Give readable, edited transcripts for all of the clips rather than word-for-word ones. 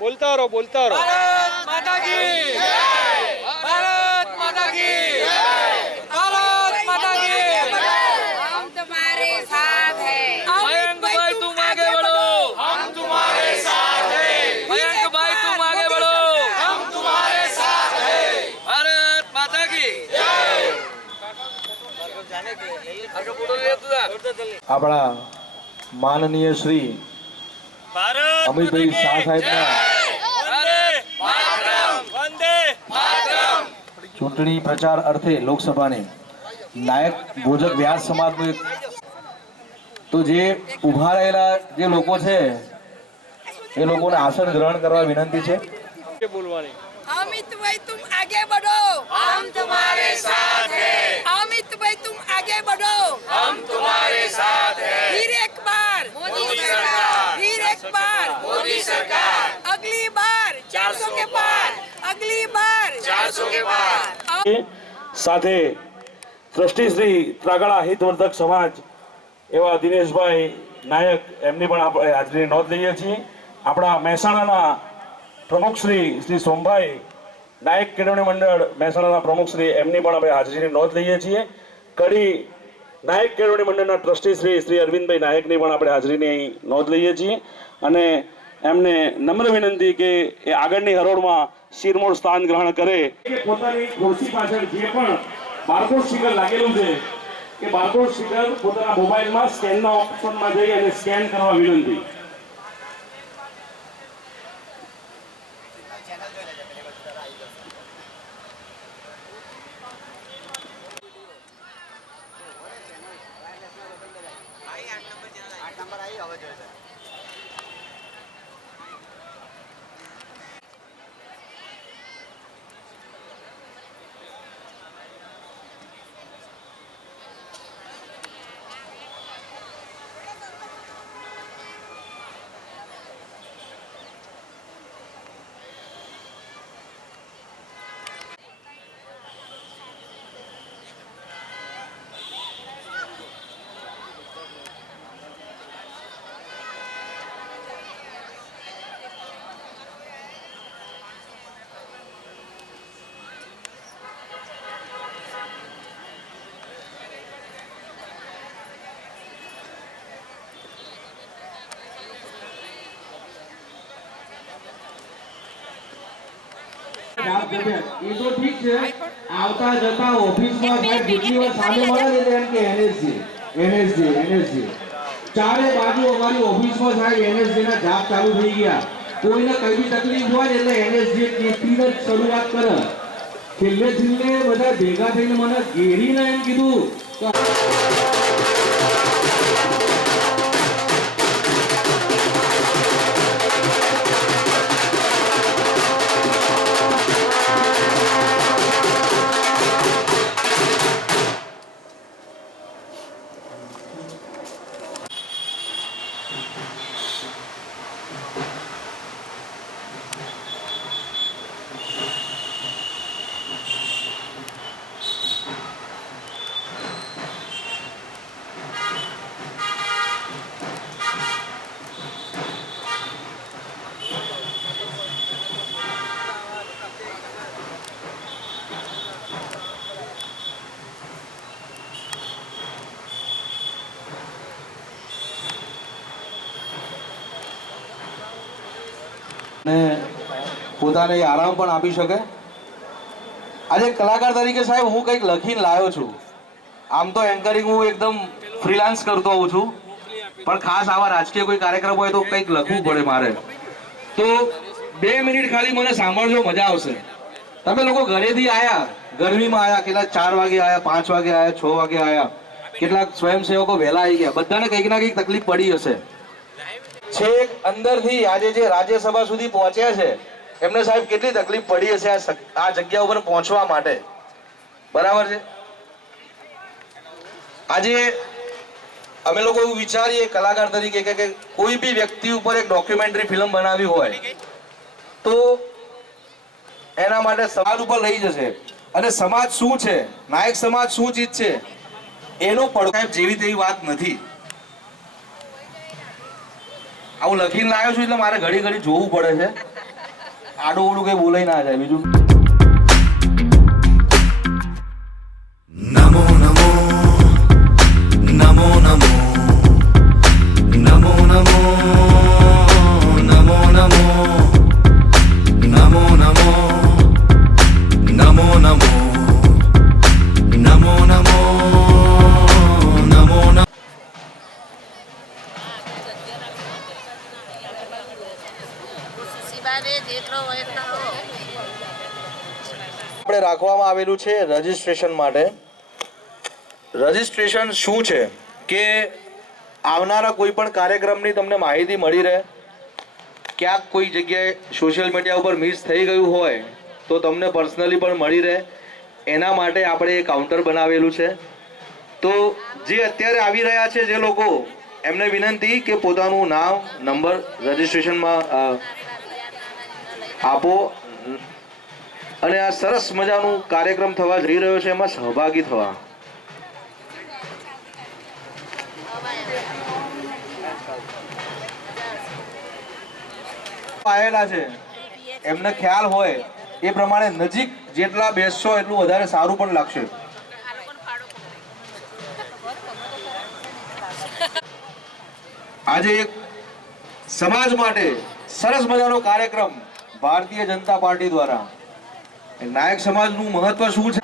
बोलता रहो भारत माता की जय। भारत माता की जय। भारत माता की जय। हम तुम्हारे साथ हैं। मयंक भाई तुम आगे बढ़ो, हम तुम्हारे साथ हैं। मयंक भाई तुम आगे बढ़ो, हम तुम्हारे साथ हैं। भारत माता की जय। આપણા માનનીય શ્રી અમિતભાઈ શાહ સાહેબના ચૂંટણી પ્રચાર અર્થે લોકસભાની નાયક ભોજક વ્યાસ સમાજનું એક તો જે ઉભા રહેલા જે લોકો છે એ લોકોને આસન ગ્રહણ કરવા વિનંતી છે बोलवानी अमित भाई तुम आगे बढ़ो, हम तुम्हारे साथ हैं। अमित भाई तुम आगे बढ़ो, हम तुम्हारे साथ हैं। फिर एक बार मोदी सरकार, फिर एक बार मोदी सरकार, अगली बार 400 के पार, अगली बार 400 के पार। સાથે ટ્રસ્ટી શ્રી ત્રાગડા હિતવર્ધક સમાજ એવા દિનેશભાઈ નાયક એમની પણ આપણે હાજરીની નોંધ લઈએ છીએ. આપણા મહેસાણાના પ્રમુખ શ્રી સોમભાઈ નાયક કેળવણી મંડળ મહેસાણાના પ્રમુખ શ્રી એમની પણ આપણે હાજરીની નોંધ લઈએ છીએ. કડી નાયક કેળવણી મંડળના ટ્રસ્ટી શ્રી અરવિંદભાઈ નાયકની પણ આપણે હાજરીની નોંધ લઈએ છીએ અને એમને નમ્ર વિનંતી કે એ આગળની હરોળમાં શિરમોર સ્થાન ગ્રહણ કરે. પોતાની ખુરશી પાછળ જે પણ બારકોડ સ્ટીકર લાગેલું છે એ બારકોડ સ્ટીકર પોતાના મોબાઈલમાં સ્કેનના ઓપ્શનમાં જઈ અને સ્કેન કરવા વિનંતી. એ તો ઠીક છે, આવતા જતા ઓફિસમાં સાહેબ બીજી વાર સામે મળે એટલે એમ કે એનએસજી ચારે બાજુ અમારી ઓફિસમાં સાહેબ એનએસજી ના જાપ ચાલુ થઈ ગયા. કોઈને કઈ બી તકલીફ હોય એટલે એનએસજી કેસની જ શરૂઆત કરે. છેલ્લે બધા ભેગા થઈને મને ઘેરીને એમ કીધું કે પોતાને આરામ પણ આપી શકે. આજે કલાકાર તરીકે સાહેબ હું કંઈક લખીને લાવ્યો છું. આમ તો એન્કરિંગ હું એકદમ ફ્રીલાન્સ કરતો હોઉં છું, પણ ખાસ આવા રાજકીય કોઈ કાર્યક્રમ હોય તો કંઈક લખવું પડે મારે. તો 2 મિનિટ ખાલી મને સાંભળજો, મજા આવશે. તમે લોકો ઘરેથી આવ્યા, ગરમીમાં આવ્યા, કેટલા 4 વાગે આવ્યા, 5 વાગે આવ્યા, 6 વાગે આવ્યા, કેટલાક સ્વયંસેવકો વહેલા આવી ગયા. બધાને કંઈક ના કંઈક તકલીફ પડી હશે. છેક અંદરથી આજે જે રાજ્યસભા સુધી પહોંચ્યા છે એમને સાહેબ કેટલી તકલીફ પડી હશે આ જગ્યા ઉપર પહોંચવા માટે. બરાબર છે. આજે અમે લોકો એવું વિચારીએ કલાકાર તરીકે કે કોઈ બી વ્યક્તિ ઉપર એક ડોક્યુમેન્ટરી ફિલ્મ બનાવી હોય તો એના માટે સમાજ ઉપર લઈ જશે અને સમાજ શું છે, નાયક સમાજ શું ચીજ છે એનો પડકાર જેવી તેવી વાત નથી. આવું લખીને લાવ્યો છું એટલે મારે ઘડી ઘડી જોવું પડે છે. આડું ઓડું કંઈ બોલાઈ ના જાય બીજું. नमो नमो नमो नमो नमो नमो नमो नमो नमो नमो नमो नमो नमो नमो नमो नमो આપણે રાખવામાં આવેલું છે રજિસ્ટ્રેશન માટે. રજિસ્ટ્રેશન શું છે કે આવનારા કોઈ પણ કાર્યક્રમની તમને માહિતી મળી રહે, ક્યાંક કોઈ જગ્યાએ સોશિયલ મીડિયા ઉપર મિસ થઈ ગયું હોય તો તમને પર્સનલી પણ મળી રહે, એના માટે આપણે એક કાઉન્ટર બનાવેલું છે. તો જે અત્યારે આવી રહ્યા છે જે લોકો, એમને વિનંતી કે પોતાનું નામ નંબર રજિસ્ટ્રેશનમાં આપો અને આ સરસ મજાનું કાર્યક્રમ થવા જઈ રહ્યો છે એમાં સહભાગી થવા. આવેલા છે એમને ખ્યાલ હોય એ પ્રમાણે નજીક જેટલા બેસશો એટલું વધારે સારું પણ લાગશે. આજે એક સમાજ માટે સરસ મજાનો કાર્યક્રમ ભારતીય જનતા પાર્ટી દ્વારા. નાયક સમાજનું મહત્વ શું છે?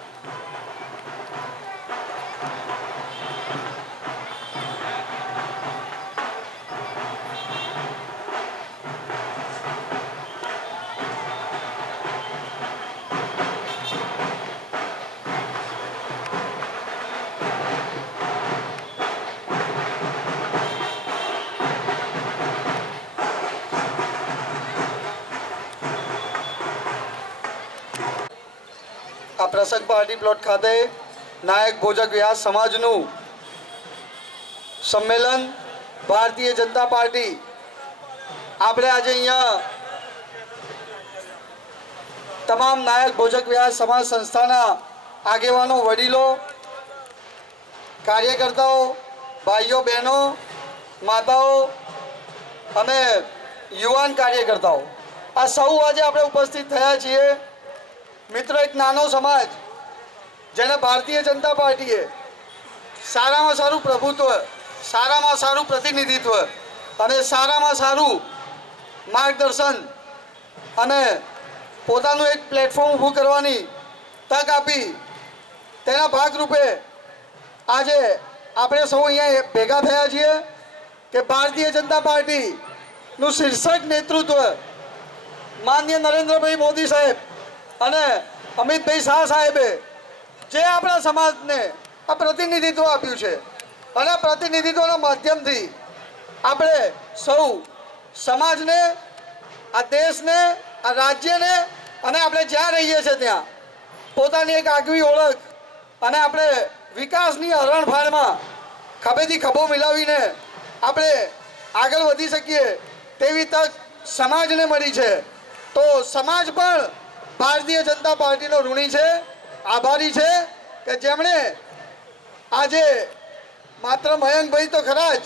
આ પ્રસંગ પાર્ટી પ્લોટ ખાતે નાયક ભોજક વ્યાસ સમાજનું સંમેલન ભારતીય જનતા પાર્ટી. આપણે આજે અહીંયા તમામ નાયક ભોજક વ્યાસ સમાજ સંસ્થાના આગેવાનો, વડીલો, કાર્યકર્તાઓ, ભાઈઓ, બહેનો, માતાઓ અને યુવાન કાર્યકર્તાઓ, આ સૌ આજે આપણે ઉપસ્થિત થયા છીએ. મિત્રો, એક નાનો સમાજ જેને ભારતીય જનતા પાર્ટીએ સારામાં સારું પ્રભુત્વ, સારામાં સારું પ્રતિનિધિત્વ અને સારામાં સારું માર્ગદર્શન અને પોતાનું એક પ્લેટફોર્મ ઊભું કરવાની તક આપી, તેના ભાગરૂપે આજે આપણે સૌ અહીંયા ભેગા થયા છીએ કે ભારતીય જનતા પાર્ટીનું શીર્ષક નેતૃત્વ માનનીય નરેન્દ્રભાઈ મોદી સાહેબ અને અમિતભાઈ શાહ સાહેબે જે આપણા સમાજને આ પ્રતિનિધિત્વ આપ્યું છે અને આ પ્રતિનિધિત્વના માધ્યમથી આપણે સૌ સમાજને, આ દેશને, આ રાજ્યને અને આપણે જ્યાં રહીએ છીએ ત્યાં પોતાની એક આગવી ઓળખ અને આપણે વિકાસની હરણફાળમાં ખભેથી ખભો મિલાવીને આપણે આગળ વધી શકીએ તેવી તક સમાજને મળી છે. તો સમાજ પણ ભારતીય જનતા પાર્ટીનો ઋણી છે, આભારી છે કે જેમણે આજે માત્ર મયંકભાઈ તો ખરા જ,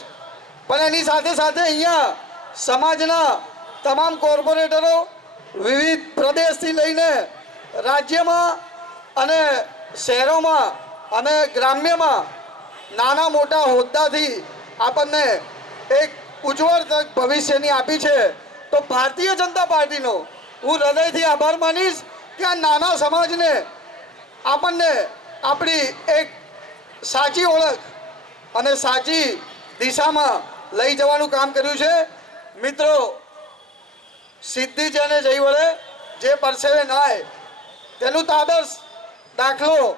પણ એની સાથે સાથે અહીંયા સમાજના તમામ કોર્પોરેટરો વિવિધ પ્રદેશથી લઈને રાજ્યમાં અને શહેરોમાં અને ગ્રામ્યમાં નાના મોટા હોદ્દાથી આપણને એક ઉજ્જવળ તક ભવિષ્યની આપી છે. તો ભારતીય જનતા પાર્ટીનો હું હૃદયથી આભાર માનીશ કે આ નાના સમાજને આપણને આપણી એક સાચી ઓળખ અને સાચી દિશામાં લઈ જવાનું કામ કર્યું છે. મિત્રો, સિદ્ધિ જેને જઈ વળે, જે પરસેવે નાય, તેનું તો આદર્શ દાખલો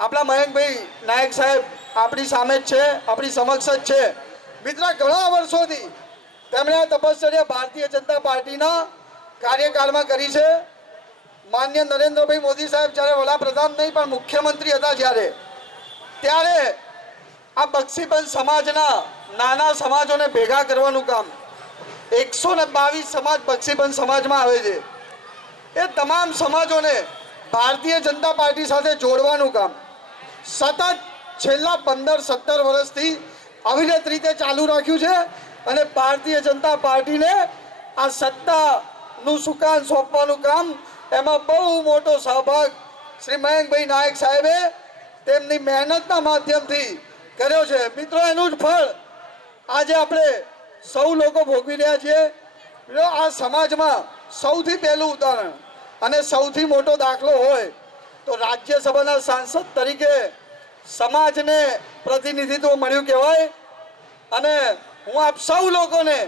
આપણા મયંકભાઈ નાયક સાહેબ આપણી સામે જ છે, આપણી સમક્ષ જ છે. મિત્રો, ઘણા વર્ષોથી તેમણે આ તપશ્ચર્યા ભારતીય જનતા પાર્ટીના કાર્યકાળમાં કરી છે. માન્ય નરેન્દ્રભાઈ મોદી સાહેબ જ્યારે વડાપ્રધાન નહીં પણ મુખ્યમંત્રી હતા ત્યારે આ બક્ષીબંધ સમાજના નાના સમાજોને ભેગા કરવાનું કામ, 122 સમાજ બક્ષીબંધ સમાજમાં આવે છે, એ તમામ સમાજોને ભારતીય જનતા પાર્ટી સાથે જોડવાનું કામ સતત છેલ્લા 15-17 વર્ષથી અવિરત રીતે ચાલુ રાખ્યું છે. અને ભારતીય જનતા પાર્ટીને આ સત્તા નું સુકાન સોંપવાનું કામ એમાં બહુ મોટો સહભાગ શ્રી મયંકભાઈ નાયક સાહેબે તેમની મહેનતના માધ્યમથી કર્યો છે. મિત્રો, એનું જ ફળ આજે આપણે સૌ લોકો ભોગવી રહ્યા છીએ. આ સમાજમાં સૌથી પહેલું ઉદાહરણ અને સૌથી મોટો દાખલો હોય તો રાજ્યસભાના સાંસદ તરીકે સમાજને પ્રતિનિધિત્વ મળ્યું કહેવાય. અને હું આપ સૌ લોકોને,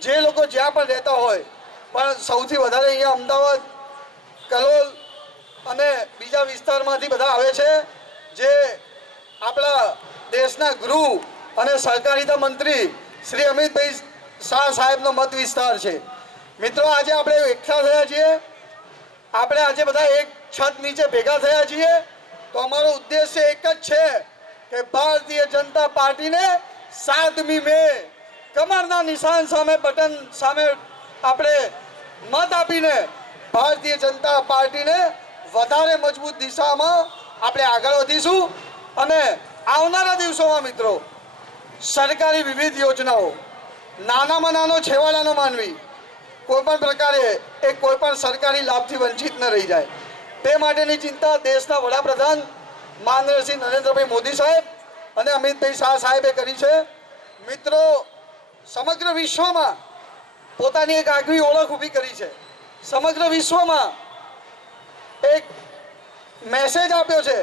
જે લોકો જ્યાં પણ રહેતા હોય, પણ સૌથી વધારે અહીંયા અમદાવાદ, કલોલ અને બીજા વિસ્તારમાંથી બધા આવે છે, જે આપણા દેશના ગૃહ અને સહકારિતા મંત્રી શ્રી અમિતભાઈ શાહ સાહેબનો મત વિસ્તાર છે. મિત્રો, આજે આપણે એકઠા થયા છીએ, આપણે આજે બધા એક છત નીચે ભેગા થયા છીએ, તો અમારો ઉદ્દેશ્ય એક જ છે કે ભારતીય જનતા પાર્ટીને 7મી મે કમરના નિશાન સામે, બટન સામે આપણે મત આપીને ભારતીય જનતા પાર્ટીને વધારે મજબૂત દિશામાં આપણે આગળ વધીશું. અને આવનારા દિવસોમાં મિત્રો, સરકારી વિવિધ યોજનાઓ, નાનામાં નાનો છેવાડાનો માનવી કોઈ પણ પ્રકારે એ કોઈ પણ સરકારી લાભથી વંચિત ન રહી જાય, તે માટેની ચિંતા દેશના વડાપ્રધાન માનનીય શ્રી નરેન્દ્રભાઈ મોદી સાહેબ અને અમિતભાઈ શાહ સાહેબે કરી છે. મિત્રો, સમગ્ર વિશ્વમાં પોતાની એક આગવી ઓળખ ઊભી કરી છે. સમગ્ર વિશ્વમાં એક મેસેજ આપ્યો છે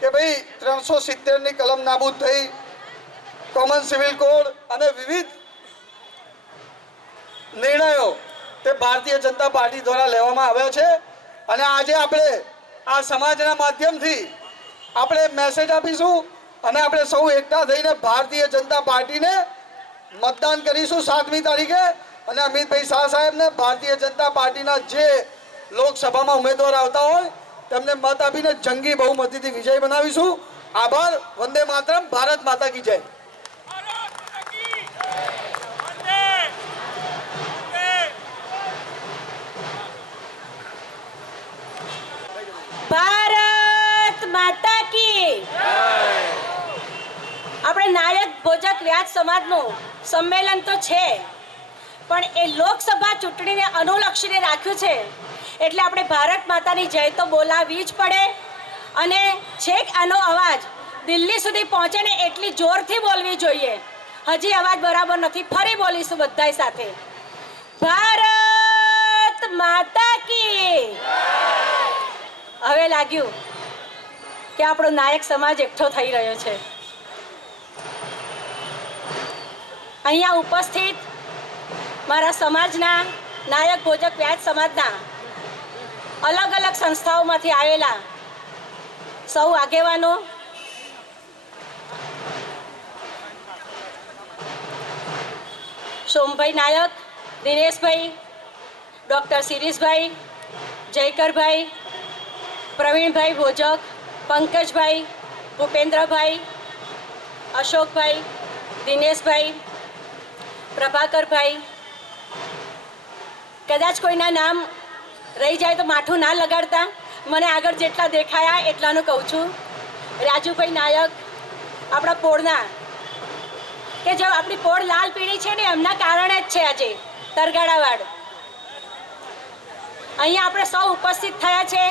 કે ભાઈ 370ની કલમ નાબૂદ થઈ, કોમન સિવિલ કોડ અને વિવિધ નિર્ણયો તે ભારતીય જનતા પાર્ટી દ્વારા લેવામાં આવ્યા છે. અને આજે આપણે આ સમાજના માધ્યમથી આપણે મેસેજ આપીશું અને આપણે સૌ એકઠા થઈને ભારતીય જનતા પાર્ટીને મતદાન કરીશું 7મી તારીખે. અને અમિતભાઈ શાહ સાહેબને ભારતીય જનતા પાર્ટીના જે લોકસભામાં ઉમેદવાર આવતા હોય તેમને મત આપીને જંગી બહુમતીથી વિજય બનાવીશું. આભાર. વંદે માતરમ. ભારત માતા કી જય. ભારત માતા કી. આપણે નાયક ભોજક વ્યાસ સમાજનું સંમેલન તો છે, પણ એ લોકસભા ચૂંટણીને અનુલક્ષીને રાખ્યું છે, એટલે આપણે ભારત માતાની જય તો બોલાવવી જ પડે. અને છેક આનો અવાજ દિલ્હી સુધી પહોંચે ને એટલી જોરથી બોલવી જોઈએ. હજી અવાજ બરાબર નથી, ફરી બોલીશું બધાય સાથે. ભારત માતા કી. હવે લાગ્યું કે આપણો નાયક સમાજ એકઠો થઈ રહ્યો છે. અહીંયા ઉપસ્થિત મારા સમાજના નાયક ભોજક વ્યાસ સમાજના અલગ અલગ સંસ્થાઓમાંથી આવેલા સૌ આગેવાનો, સોમભાઈ નાયક, દિનેશભાઈ, ડૉક્ટર શિરીષભાઈ, જયકરભાઈ, પ્રવીણભાઈ ભોજક, પંકજભાઈ, ભૂપેન્દ્રભાઈ, અશોકભાઈ, દિનેશભાઈ, પ્રભાકરભાઈ, કદાચ કોઈના નામ રહી જાય તો માઠું ના લગાડતા, મને આગળ જેટલા દેખાયા એટલાનું કહું છું. રાજુભાઈ નાયક, આપણા પોળના, કે જો આપણી પોળ લાલ પીળી છે ને એમના કારણે જ છે આજે તરગાડાવાડ. અહીંયા આપણે સૌ ઉપસ્થિત થયા છે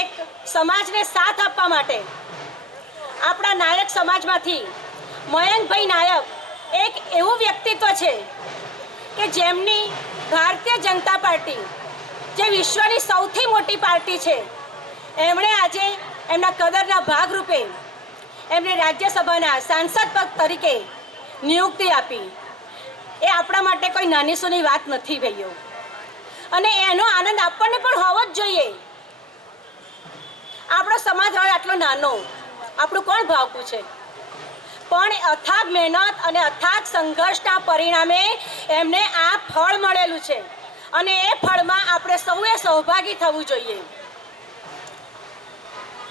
એક સમાજને સાથ આપવા માટે. આપણા નાયક સમાજમાંથી મયંકભાઈ નાયક એક એવું વ્યક્તિત્વ છે કે જેમની ભારતીય જનતા પાર્ટી, જે વિશ્વની સૌથી મોટી પાર્ટી છે, એમણે આજે એમના કદરના ભાગરૂપે એમને રાજ્યસભાના સાંસદ પદ તરીકે નિયુક્તિ આપી. એ આપણા માટે કોઈ નાની સૂની વાત નથી ભાઈઓ, અને એનો આનંદ આપણને પણ હોવો જ જોઈએ. આપણો સમાજ હોય આટલો નાનો, આપણું કોણ ભાવતું છે? પણ અથાગ મહેનત અને અથાગ સંઘર્ષના પરિણામે એમને આ ફળ મળેલું છે, અને એ ફળમાં આપણે સૌએ સહભાગી થવું જોઈએ.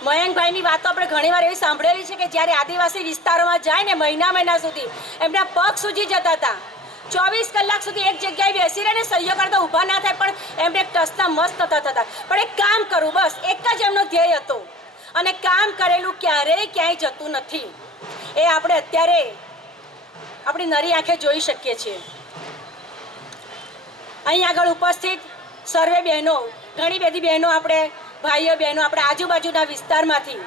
મયંકભાઈની વાતો આપણે ઘણીવાર એવી સાંભળેલી છે કે જ્યારે આદિવાસી વિસ્તારોમાં જાય ને મહિના સુધી એમના પગ સૂજી જતા હતા. 24 કલાક સુધી એક જગ્યાએ બેસી રહીને સહયોગ કરતા ઊભા ના થાય, પણ એમને ટસના મસ્ત થતા હતા. પણ એક કામ કરવું, બસ એક જ એમનો ધ્યેય હતો. અને કામ કરેલું ક્યારેય ક્યાંય જતું નથી. એ આપણે અત્યારે આપણી નરી આંખે જોઈ શકીએ છીએ. અહીં આગળ ઉપસ્થિત સર્વે બહેનો, ઘણી બધી બહેનો, આપણે ભાઈઓ બહેનો આપણે આજુબાજુના વિસ્તારમાંથી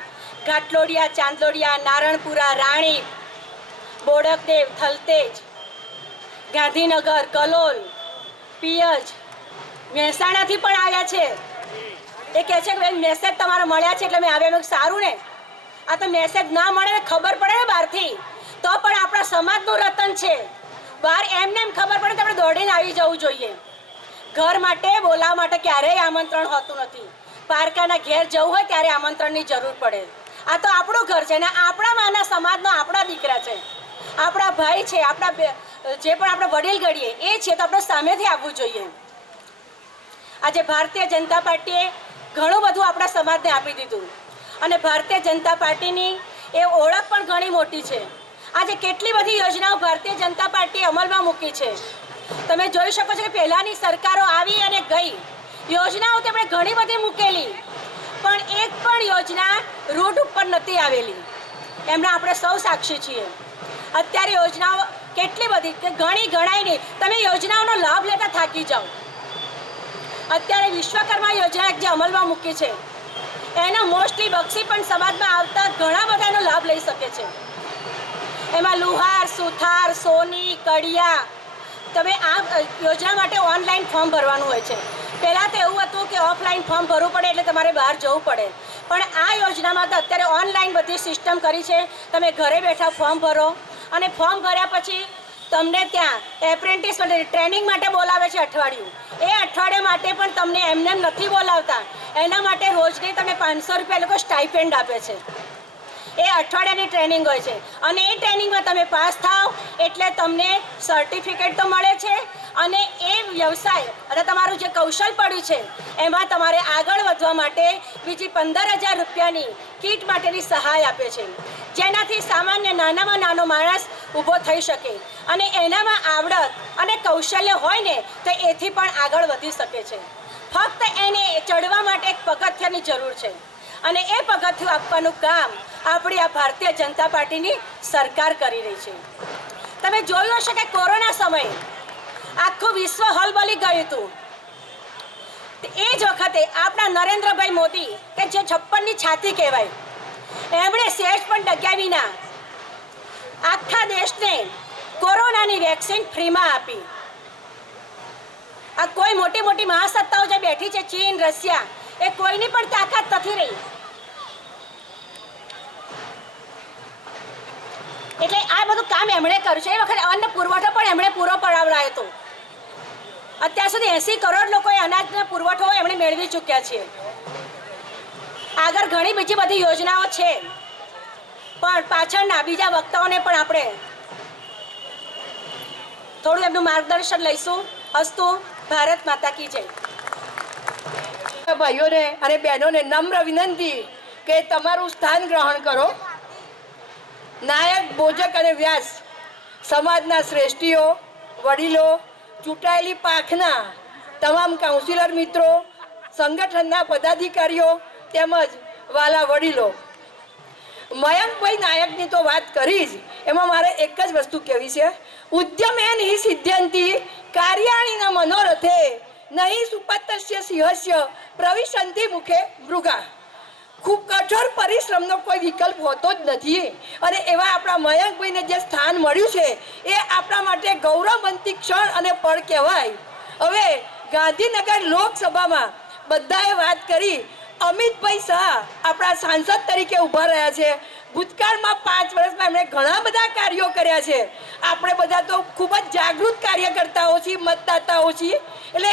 ઘાટલોડિયા, ચાંદલોડિયા, નારણપુરા, રાણી, બોડકદેવ, થલતેજ, ગાંધીનગર, કલોલ, પિયજ, મહેસાણાથી પણ આવ્યા છે. એ કહે છે કે બેન મેસેજ તમારા મળ્યા છે એટલે મેં આવ્યા. મેં સારું ને, આ તો મેસેજ ના મળે ને ખબર પડે ને બહારથી તો પણ આપણા સમાજનું રતન છે. બહાર એમને એમ ખબર પડે તો આપણે દોડીને આવી જવું જોઈએ. ઘર માટે બોલાવવા માટે ક્યારેય આમંત્રણ હોતું નથી. પારકાના ઘેર જવું હોય ત્યારે આમંત્રણની જરૂર પડે. આ તો આપણું ઘર છે ને આપણા માના સમાજનો આપણા દીકરા છે, આપણા ભાઈ છે, આપણા જે પણ આપણે વડીલ ગણીએ એ છે, તો આપણે સામેથી આવવું જોઈએ. આજે ભારતીય જનતા પાર્ટીએ ઘણું બધું આપણા સમાજને આપી દીધું અને ભારતીય જનતા પાર્ટીની એ ઓળખ પણ ઘણી મોટી છે. આજે કેટલી બધી યોજનાઓ ભારતીય જનતા પાર્ટીએ અમલમાં મૂકી છે. તમે જોઈ શકો છો કે પહેલાંની સરકારો આવી અને ગઈ, યોજનાઓ તેમણે ઘણી બધી મૂકેલી, પણ એક પણ યોજના રૂટ ઉપર નથી આવેલી. એમના આપણે સૌ સાક્ષી છીએ. અત્યારે યોજનાઓ કેટલી બધી કે ગણી ગણાય નહીં, તમે યોજનાઓનો લાભ લેતા થાકી જાઓ. અત્યારે વિશ્વકર્મા યોજના જે અમલમાં મૂકી છે એનો મોસ્ટલી બક્ષી પણ સમાજમાં આવતા ઘણા બધા એનો લાભ લઈ શકે છે. એમાં લુહાર, સુથાર, સોની, કડિયા, તમે આ યોજના માટે ઓનલાઈન ફોર્મ ભરવાનું હોય છે. પહેલાં તો એવું હતું કે ઓફલાઈન ફોર્મ ભરવું પડે એટલે તમારે બહાર જવું પડે, પણ આ યોજનામાં તો અત્યારે ઓનલાઈન બધી સિસ્ટમ કરી છે. તમે ઘરે બેઠા ફોર્મ ભરો અને ફોર્મ ભર્યા પછી તમને ત્યાં એપ્રેન્ટિસ માટે ટ્રેનિંગ માટે બોલાવે છે અઠવાડિયું. એ અઠવાડિયા માટે પણ તમને એમને નથી બોલાવતા, એના માટે રોજની તમે 500 રૂપિયા લોકો સ્ટાઇપેન્ડ આપે છે. એ અઠવાડિયાની ટ્રેનિંગ હોય છે અને એ ટ્રેનિંગમાં તમે પાસ થાવ એટલે તમને સર્ટિફિકેટ તો મળે છે અને એ વ્યવસાય અને તમારું જે કૌશલ પડ્યું છે એમાં તમારે આગળ વધવા માટે બીજી 15,000 રૂપિયાની કીટ માટેની સહાય આપે છે, જેનાથી સામાન્ય નાનામાં નાનો માણસ ઊભો થઈ શકે અને એનામાં આવડત અને કૌશલ્ય હોય ને તો એથી પણ આગળ વધી શકે છે. ફક્ત એને ચડવા માટે એક પગથિયાની જરૂર છે અને એ પગથિયું આપવાનું કામ આપણી આ ભારતીય જનતા પાર્ટીની સરકાર કરી રહી છે. તમે જોયું હશે કે કોરોના સમયે આખું વિશ્વ હલબલી ગયું હતું. એ જ વખતે આપણા નરેન્દ્રભાઈ મોદી કે જે 56ની છાતી કહેવાય, એમણે સહેજ પણ ડગ્યા વિના આખા દેશને કોરોનાની વેક્સિન ફ્રીમાં આપી. આ કોઈ મોટી મોટી મહાસત્તાઓ જે બેઠી છે, ચીન, રશિયા, એ કોઈની પણ તાકાત નથી રહી. એટલે આ બધું કામ એમણે કર્યું છે. એ વખતે અન્ન પુરવઠો પણ એમણે પૂરો પડાવડાયો હતો. અત્યાર સુધી 80 કરોડ લોકોએ અનાજનો પુરવઠો એમણે મેળવી ચૂક્યા છે. આગળ ઘણી બીજી બધી યોજનાઓ છે, પણ પાછળના બીજા વક્તાઓને પણ આપણે થોડું એમનું માર્ગદર્શન લઈશું. અસ્તુ. ભારત માતા કી જય. ભાઈઓને અને બહેનોને નમ્ર વિનંતી કે તમારું સ્થાન ગ્રહણ કરો. નાયક, બોજક અને વ્યાસ સમાજના શ્રેષ્ઠીઓ, વડીલો, ચૂંટાયેલી પાંખના તમામ કાઉન્સિલર મિત્રો, સંગઠનના પદાધિકારીઓ તેમજ વાલા વડીલો, મયંકભાઈ નાયકની તો વાત કરી જ, એમાં મારે એક જ વસ્તુ કહેવી છે. ઉદ્યમેન હિ સિદ્ધ્યંતી કાર્યાણીના મનોરથે નહીં સુપતસ્ય સિંહસ્ય પ્રવિશંતિ મુખે મૃગા. ખૂબ કઠોર પરિશ્રમનો કોઈ વિકલ્પ હોતો જ નથી અને એવા આપણા મયંકભાઈને જે સ્થાન મળ્યું છે એ આપણા માટે ગૌરવવંતી ક્ષણ અને પળ કહેવાય. હવે ગાંધીનગર લોકસભામાં બધાએ વાત કરી. અમિતભાઈ શાહ આપણા સાંસદ તરીકે ઊભા રહ્યા છે. ભૂતકાળમાં 5 વર્ષમાં એમણે ઘણા બધા કાર્યો કર્યા છે. આપણે બધા તો ખૂબ જ જાગૃત કાર્યકર્તાઓ છીએ, મતદાતાઓ છીએ, એટલે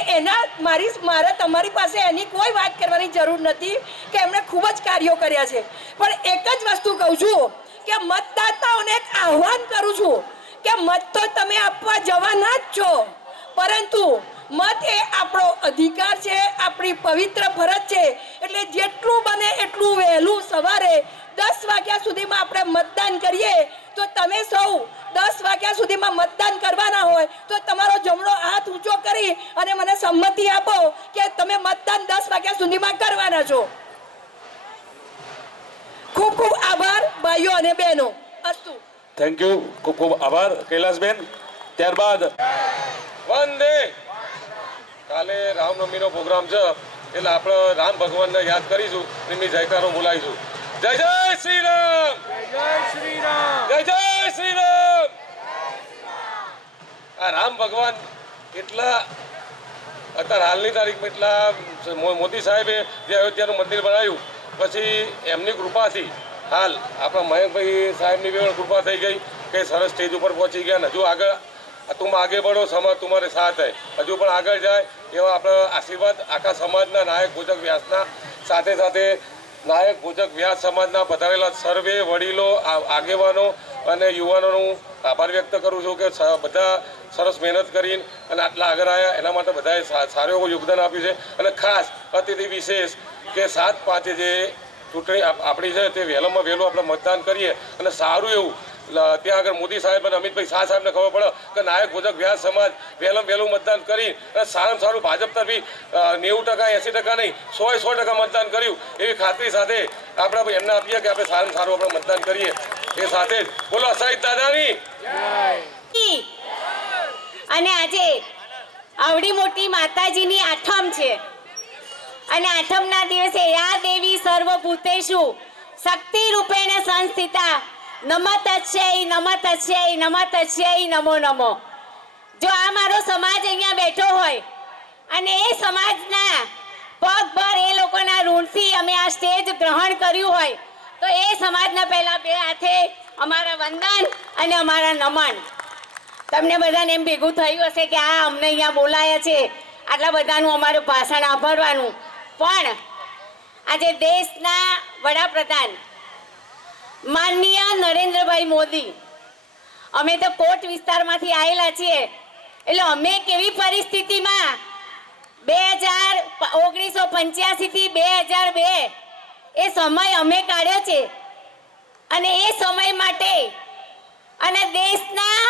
મારે તમારી પાસે એની કોઈ વાત કરવાની જરૂર નથી કે એમણે ખૂબ જ કાર્યો કર્યા છે. પણ એક જ વસ્તુ કહું છું કે મતદાતાઓને એક આહ્વાન કરું છું કે મત તો તમે આપવા જવાના જ છો, પરંતુ મત એ આપણો અધિકાર છે, આપણી પવિત્ર ફરજ છે. એટલે જેટલું બને એટલું વહેલું સવારે 10 વાગ્યા સુધીમાં આપણે મતદાન કરીએ તો તમે સૌ 10 વાગ્યા સુધીમાં મતદાન કરવાના હોય તો તમારો જમણો હાથ ઊંચો કરી અને મને સંમતિ આપો કે તમે મતદાન 10 વાગ્યા સુધીમાં કરવાના છો. ખૂબ ખૂબ આભાર ભાઈઓ અને બહેનો. અસ્તુ. Thank you. ખૂબ ખૂબ આભાર કૈલાસબેન. ત્યારબાદ વંદે કાલે રામનવમીનો પ્રોગ્રામ છે એટલે આપણે રામ ભગવાનને યાદ કરીશું, એમની જયકારો બોલાવીશું. જય જય શ્રી રામ, જય શ્રી રામ, જય જય શ્રી રામ. આ રામ ભગવાન એટલા અત્યારે હાલની તારીખમાં એટલા મોદી સાહેબે જે અયોધ્યાનું મંદિર બનાવ્યું પછી એમની કૃપાથી હાલ આપણા મયંકભાઈ સાહેબની બી કૃપા થઈ ગઈ કે સરસ સ્ટેજ ઉપર પહોંચી ગયા ને હજુ આગળ તુમ આગે બઢો સમાજ તમારે સાથ હૈ હજુ પણ આગળ જાય એવા આપણા આશીર્વાદ આખા સમાજના નાયક ભોજક વ્યાસના સાથે સાથે નાયક ભોજક વ્યાસ સમાજના પધારેલા સર્વે વડીલો આગેવાનો અને યુવાનોનું આભાર વ્યક્ત કરું છું કે બધા સરસ મહેનત કરીને અને આટલા આગળ આવ્યા એના માટે બધાએ સારું એવું યોગદાન આપ્યું છે. અને ખાસ અતિથિ વિશેષ કે 7-5 જે ચૂંટણી આપણી છે તે વહેલામાં વહેલું આપણે મતદાન કરીએ અને સારું એવું ત્યાં આગળ મોદી સાહેબ અને અમિતભાઈ શાહ સાહેબને ખબર પડે કે નાયક ભોજક વ્યાસ સમાજ વહેલું મતદાન કરી અને સારામાં સારું ભાજપ તરફી 90% 80% નહીં 100% મતદાન કર્યું એવી ખાતરી સાથે આપણે એમને આપીએ કે આપણે સારામાં સારું આપણે મતદાન કરીએ. એ સાથે જ બોલો અસાહિત દાદાની. અને આજે આવડી મોટી માતાજીની આઠમ છે અને આઠમના દિવસે યા દેવી સર્વભૂતેષુ શક્તિ રૂપેણ સંસ્થિતા નમઃ નમો નમો. જો આ મારો સમાજ અહીંયા બેઠો હોય અને એ સમાજના પગભર એ લોકોના ઋણથી અમે આ સ્ટેજ ગ્રહણ કર્યું હોય તો એ સમાજના પહેલા 2 હાથે અમારા વંદન અને અમારા નમન. તમને બધાને એમ ભેગું થયું હશે કે આ અમને અહીંયા બોલાયા છે આટલા બધાનું અમારું ભાષણ સાંભળવાનું, પણ આજે દેશના વડાપ્રધાન માનનીય નરેન્દ્રભાઈ મોદી, અમે તો કોટ વિસ્તારમાંથી આવેલા છીએ એટલે અમે કેવી પરિસ્થિતિમાં 1985 થી 2002 એ સમય અમે કાઢ્યો છે અને એ સમય માટે અને દેશના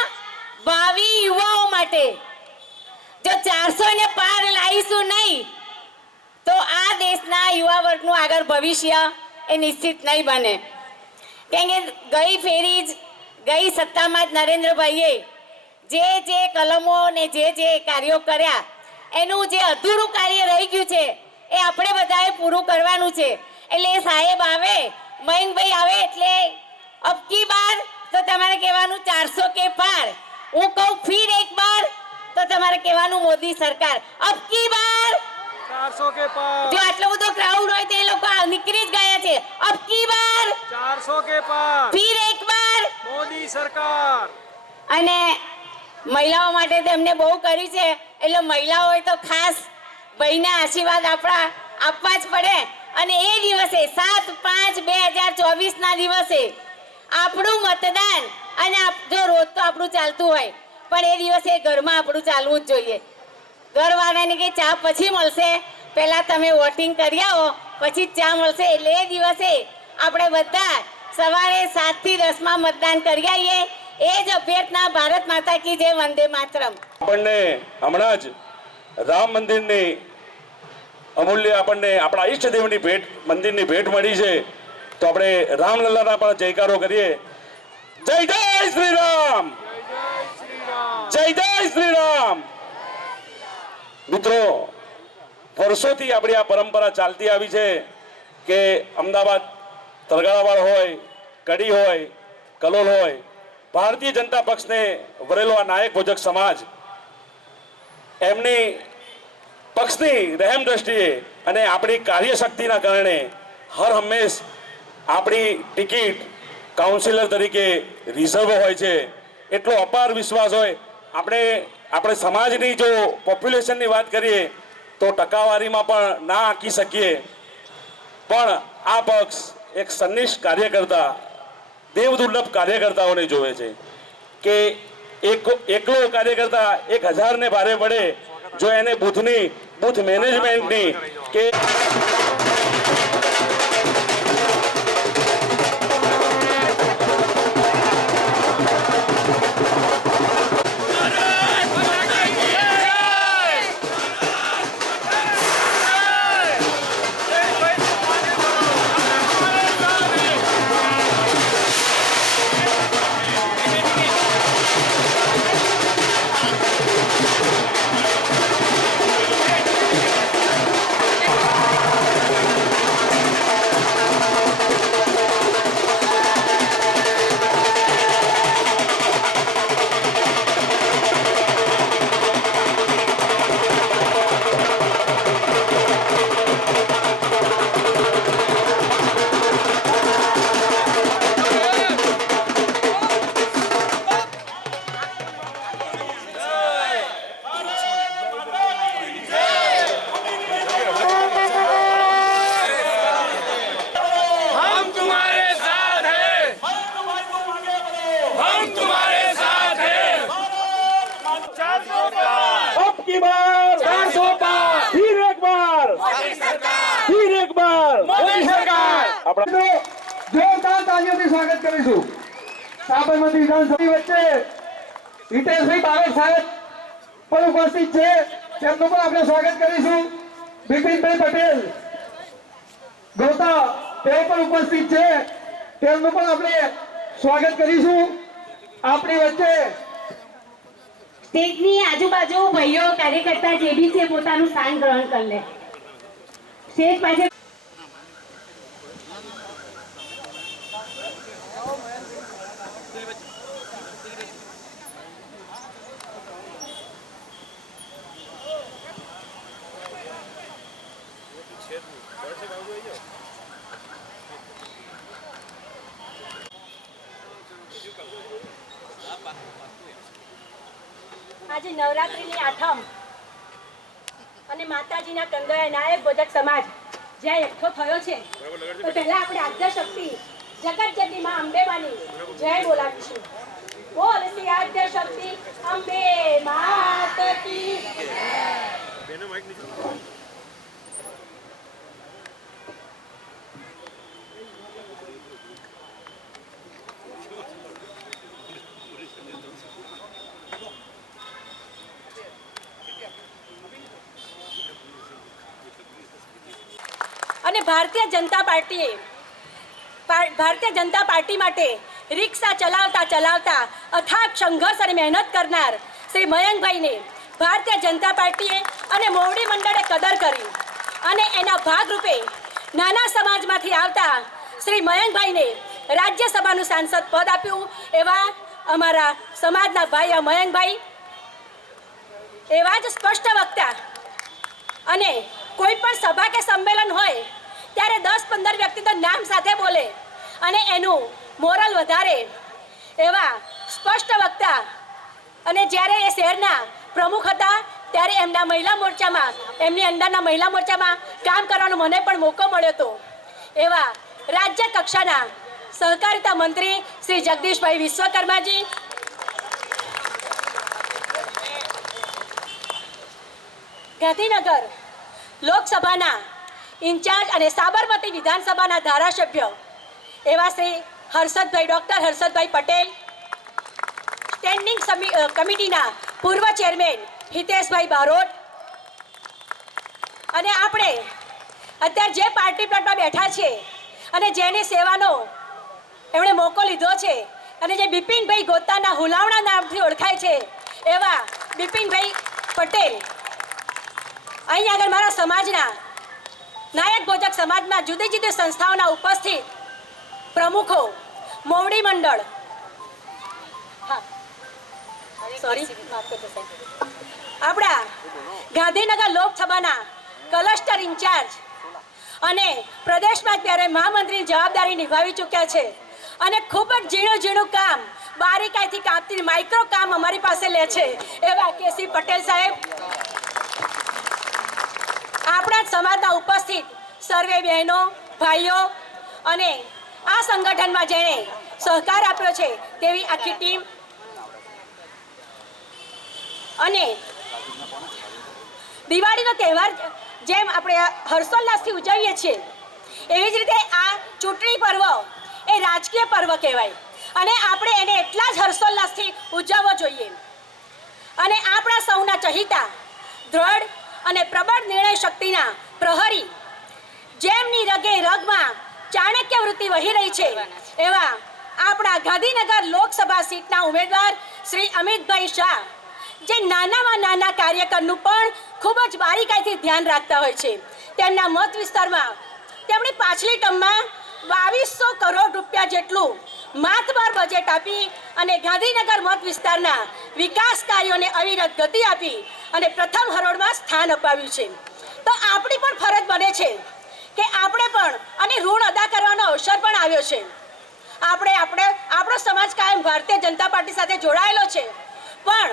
ભાવિ યુવાઓ માટે જો 400 ને પાર લાવીશું નહીં તો આ દેશના યુવા વર્ગનું આગળ ભવિષ્ય એ નિશ્ચિત નહીં બને. કેમ કે ગઈ સત્તામાં જ નરેન્દ્રભાઈએ જે કલમો ને જે કાર્યો કર્યા એનું જે અધૂરું કાર્ય રહી ગયું છે એ આપણે બધાએ પૂરું કરવાનું છે. એટલે સાહેબ આવે, મયંકભાઈ આવે એટલે અબકી બાર તો તમારે કહેવાનું 400 કે પાર. હું કહું ફિર એક બાર તો તમારે કહેવાનું મોદી સરકાર અબકી બાર 400 કે પાર. જો આટલો બધો ક્રાઉડ હોય તો એ લોકો નીકળી જ ગયા છે. અબકી બાર 400 કે પાર. ફિર એક બાર મોદી સરકાર. અને મહિલાઓ માટે તો એમને બહુ કર્યું છે એટલે મહિલાઓએ તો ખાસ ભાઈના આશીર્વાદ આપણા આપવા જ પડે. અને એ દિવસે 7/5/2024 ના દિવસે આપણું મતદાન અને જો રોજ તો આપણું ચાલતું હોય પણ એ દિવસે ઘરમાં આપણું ચાલવું જ જોઈએ. ઘરવાળાને કે ચા પછી મળશે, પહેલાં તમે વોટિંગ કરી આવો પછી જ ચા મળશે. એટલે એ દિવસે આપણે બધા સવારે 7 થી 10 મતદાન કરી આવીએ. એ જ અભ્યર્થના ભારત માતા કી જય, વંદે માતરમ. આપણને હમણાં જ રામ મંદિરની અમૂલ્ય આપણને આપણા ઈષ્ટદેવની ભેટ મંદિરની ભેટ મળી છે તો આપણે રામલલ્લાના પણ જયકારો કરીએ. જય જય શ્રી રામ, જય જય શ્રી રામ. મિત્રો, વર્ષોથી આપણી આ પરંપરા ચાલતી આવી છે કે અમદાવાદ તરગાળાવાડ હોય, કડી હોય, કલોલ હોય, ભારતીય જનતા પક્ષને વરેલો આ નાયક ભોજક સમાજ એમની પક્ષની રહેમ દ્રષ્ટિએ અને આપણી કાર્યશક્તિના કારણે હર હંમેશ આપણી ટિકિટ કાઉન્સિલર તરીકે રિઝર્વ હોય છે. એટલો અપાર વિશ્વાસ હોય. આપણે સમાજની જો પોપ્યુલેશનની વાત કરીએ તો ટકાવારીમાં પણ ના આંકી શકીએ, પણ આ પક્ષ એક સન્નિષ્ઠ કાર્યકર્તા, દેવદુર્લભ કાર્યકર્તાઓને જોવે છે કે એકલો કાર્યકર્તા 1000 ને ભારે પડે જો એને બૂથ મેનેજમેન્ટની કે આપણા જોરદાર તાળીઓથી સ્વાગત કરીશું. સાબરમતી વિધાનસભા વચ્ચે હિતેશભાઈ બારોટ સાહેબ પણ ઉપસ્થિત છે, તેમનું પણ આપણે સ્વાગત કરીશું. બિપિનભાઈ પટેલ ગોતા તેઓ પણ ઉપસ્થિત છે, તેમનું પણ આપણે સ્વાગત કરીશું. આપણી વચ્ચે સ્ટેજની આજુબાજુ ભાઈઓ કાર્યકર્તા જે બી છે પોતાનું સ્થાન ગ્રહણ કરી લે. સ્ટેજ પાસે આજે નવરાત્રીની આઠમ અને માતાજીના કંદોયા નાયક ભોજક સમાજ જ્યાં એકઠો થયો છે, તો પહેલા આપણે આદ્યશક્તિ જગતજનની માં અંબેમાની જય બોલાવીશું. બોલ શ્રી આદ્યશક્તિ અંબે માત કી અને ભારતીય જનતા પાર્ટી માટે રિક્ષા ચલાવતા અથાગ સંઘર્ષ અને મહેનત કરનાર શ્રી મયંકભાઈને ભારતીય જનતા પાર્ટીએ અને મોવડી મંડળે કદર કરી અને એના ભાગરૂપે નાના સમાજમાંથી આવતા શ્રી મયંકભાઈને રાજ્યસભાનું સાંસદ પદ આપ્યું. એવા અમારા સમાજના ભાઈ મયંકભાઈ એવા જ સ્પષ્ટ વક્તા અને કોઈ પણ સભા કે સંમેલન હોય ત્યારે 10-15 વ્યક્તિ તો નામ સાથે બોલે અને એનું મોરલ વધારે એવા સ્પષ્ટ વક્તા. અને જ્યારે એ શહેરના પ્રમુખ હતા ત્યારે એમના મહિલા મોરચામાં, એમની અંદરના મહિલા મોરચામાં કામ કરવાનો મને પણ મોકો મળ્યો હતો. એવા રાજ્ય કક્ષાના સહકારિતા મંત્રી શ્રી જગદીશભાઈ વિશ્વકર્માજી, ગાંધીનગર લોકસભાના ઇન્ચાર્જ અને સાબરમતી વિધાનસભાના ધારાસભ્ય એવા શ્રી ડૉક્ટર હર્ષદભાઈ પટેલ, સ્ટેન્ડિંગ કમિટીના પૂર્વ ચેરમેન હિતેશભાઈ બારોટ, અને આપણે અત્યારે જે પાર્ટી પ્લોટમાં બેઠા છીએ અને જેની સેવાનો એમણે મોકો લીધો છે અને જે બિપિનભાઈ ગોતાના હુલાવણા નામથી ઓળખાય છે એવા બિપિનભાઈ પટેલ અહીં આગળ મારા સમાજના નાયક ભોજક સમાજમાં જુદી જુદી સંસ્થાઓના ઉપસ્થિત પ્રમુખો, મોવડી મંડળ, આપણા ગાંધીનગર લોકસભાના ક્લસ્ટર ઇન્ચાર્જ અને પ્રદેશમાં ત્યારે મહામંત્રીની જવાબદારી નિભાવી ચૂક્યા છે અને ખૂબ જ ઝીણું કામ, બારીકાઈથી કાપતી માઇક્રો કામ અમારી પાસે લે છે એવા કેસી પટેલ સાહેબ, આપણા જ સમાજના ઉપસ્થિત સર્વે બહેનો, ભાઈઓ અને આ સંગઠનમાં જેણે સહકાર આપ્યો છે તેવી આખી ટીમ. અને દિવાળીનો તહેવાર જેમ આપણે હર્ષોલ્લાસથી ઉજવીએ છીએ એવી જ રીતે આ ચૂંટણી પર્વ એ રાજકીય પર્વ કહેવાય અને આપણે એને એટલા જ હર્ષોલ્લાસથી ઉજવવો જોઈએ. અને આપણા સૌના ચહિતા, દ્રઢ અને પ્રબળ નિર્ણય શક્તિના પ્રહરી, જેમની રગે રગમાં ચાણક્ય વૃત્તિ વહી રહી છે એવા આપણા ગાંધીનગર લોકસભા સીટના ઉમેદવાર શ્રી અમિતભાઈ શાહ, જે નાનામાં નાના કાર્યકરનું પણ ખૂબ જ બારીકાઈથી ધ્યાન રાખતા હોય છે. તેમના મત વિસ્તારમાં તેમણે પાછલી ટર્મમાં 2200 કરોડ રૂપિયા જેટલું માતબાર બજેટ આપી અને ગાંધીનગર મત વિસ્તારના વિકાસ કાર્યોને અવિરત ગતિ આપી અને પ્રથમ હરોળમાં સ્થાન અપાવ્યું છે. તો આપણી પણ ફરજ બને છે કે આપણે પણ અને ઋણ અદા કરવાનો અવસર પણ આવ્યો છે. આપણો સમાજ કાયમ ભારતીય જનતા પાર્ટી સાથે જોડાયેલો છે, પણ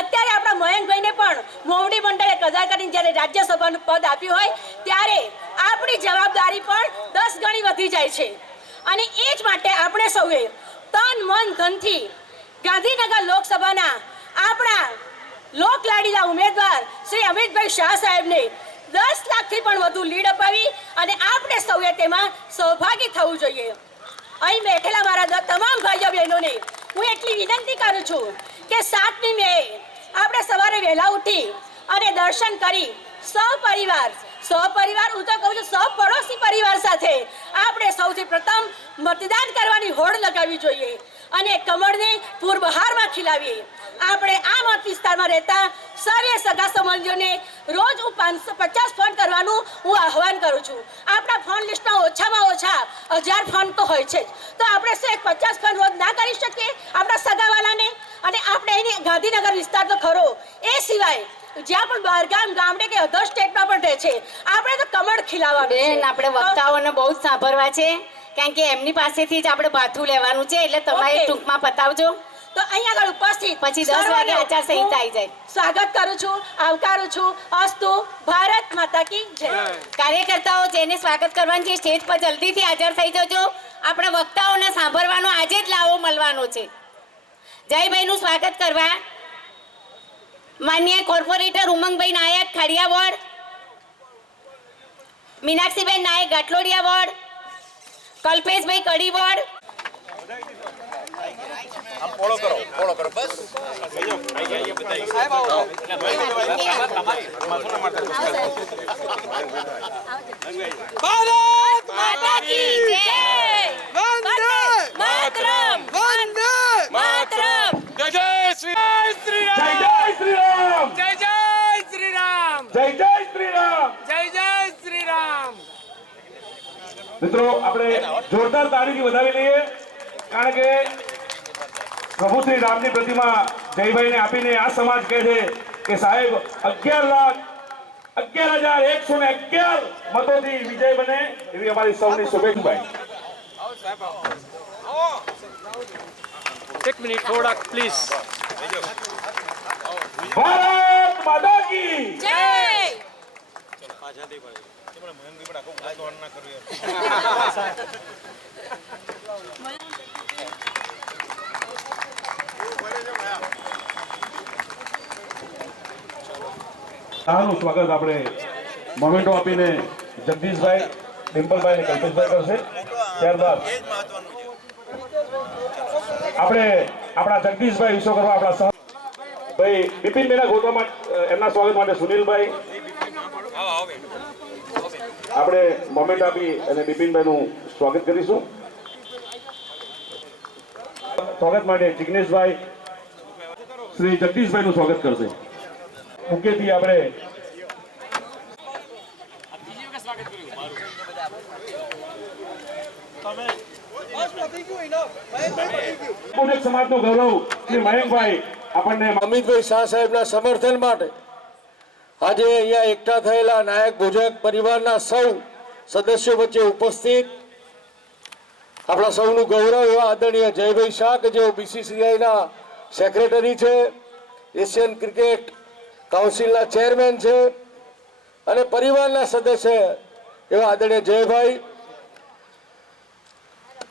અત્યારે આપણા મયંકભાઈને પણ મોવડી મંડળે કદર કરીને જ્યારે રાજ્યસભાનું પદ આપ્યું હોય ત્યારે આપણી જવાબદારી પણ 10 ગણી વધી જાય છે. અને એ જ માટે આપણે સૌએ તન મન ધનથી ગાંધીનગર લોકસભાના આપણા લોકલાડીલા ઉમેદવાર શ્રી અમિતભાઈ શાહ સાહેબને 10 લાખ બહુમતથી પણ વધુ લીડ અપાવી અને આપણે સૌએ તેમાં સહભાગી થવું જોઈએ. અહીં બેઠેલા મારા તમામ ભાઈઓ બહેનોને હું એટલી વિનંતી કરું છું કે 7મી મે આપણે સવારે વહેલા ઉઠી અને દર્શન કરી સહપરિવાર હું તો કહું છું સહપડોશી પરિવાર સાથે આપણે સૌથી પ્રથમ મતદાન કરવાની હોડ લગાવવી જોઈએ અને કમળને પૂરબહારમાં ખીલાવીએ. આપણે આ મત વિસ્તારમાં રહેતા સર્વે સગા સંબંધીઓને રોજ હું 550 ફોન કરવાનું હું આહવાન કરું છું. આપણા ફોન લિસ્ટમાં ઓછામાં ઓછા 1000 ફોન તો હોય છે જ, તો આપણે શું 50 ફોન રોજ ના કરી શકીએ આપણા સગાવાલાને? અને આપણે અહીં ગાંધીનગર વિસ્તાર તો ખરો, એ સિવાય જ્યાં પણ બહારગામ ગામડે કે અધર સ્ટેટમાં પણ રહે છે, આપણે તો કમળ ખીલાવવાનું બેન, આપણે વક્તાઓને બહુ જ સાંભળવા છે, કારણ કે એમની પાસેથી જ આપણે બાથું લેવાનું છે, એટલે તમારે ટૂંકમાં પતાવજો. તો અહીં આગળ ઉપસ્થિત પછી 10 વાગે આચારસંહિતા આવી જાય. સ્વાગત કરું છું, આવકારું છું. અસ્તુ. ભારત માતા કી જય. કાર્યકર્તાઓ જેને સ્વાગત કરવાનું છે સ્ટેજ પર જલ્દીથી હાજર થઈ જજો. આપણે વક્તાઓને સાંભળવાનો આજે જ લાવો મળવાનો છે. જયભાઈનું સ્વાગત કરવા માન્ય કોર્પોરેટર ઉમંગભાઈ નાયક ખાડિયા વોર્ડ, મીનાક્ષીબેન નાયક ગાટલોડિયા વોર્ડ, કલ્પેશભાઈ કડી વોર્ડ. ભારત માતા કી જય. વંદે માતરમ. વંદે માતરમ. જય જય શ્રી રામ. જય જય શ્રી રામ. જય જય શ્રી રામ. જય જય શ્રી રામ. જય જય શ્રી રામ. મિત્રો, આપણે જોરદાર તાળીથી વધાવી લઈએ, કારણ કે પ્રભુ શ્રી રામની પ્રતિમા જયભાઈને આપીને આ સમાજ કહે છે કે સાહેબ 11,11,111 મતોથી વિજય બને એવી અમારી સૌની શુભેચ્છા. એક મિનિટ થોડાક પ્લીઝ. ભારત માતા કી જય. સારું સ્વાગત આપણે મોમેન્ટો આપીને જગદીશભાઈ, ડિમ્પલભાઈ અને કલ્પેશભાઈ કરશે. ત્યારબાદ આપણે આપણા જગદીશભાઈ વિશ્વકર્મા, આપણા ભાઈ બિપિનભાઈના ગોઠવમાં એમના સ્વાગત માટે સુનિલભાઈ આપણે મોમેન્ટ આપી અને બિપિનભાઈનું સ્વાગત કરીશું. સ્વાગત માટે જિગ્નેશભાઈ શ્રી જગદીશભાઈનું સ્વાગત કરશે. મુખ્યથી આપણે સમાજનો ગૌરવ શ્રી મયંકભાઈ આપણને અમિતભાઈ શાહ સાહેબના સમર્થન માટે આજે અહીંયા એકઠા થયેલા નાયક ભોજક પરિવારના સૌ સદસ્યો વચ્ચે ઉપસ્થિત આપણા સૌનું ગૌરવ એવા આદરણીય જયભાઈ શાહ કે જેઓ BCCIના સેક્રેટરી છે, એશિયન ક્રિકેટ કાઉન્સિલના ચેરમેન છે અને પરિવારના સદસ્ય એવા આદરણીય જયભાઈ,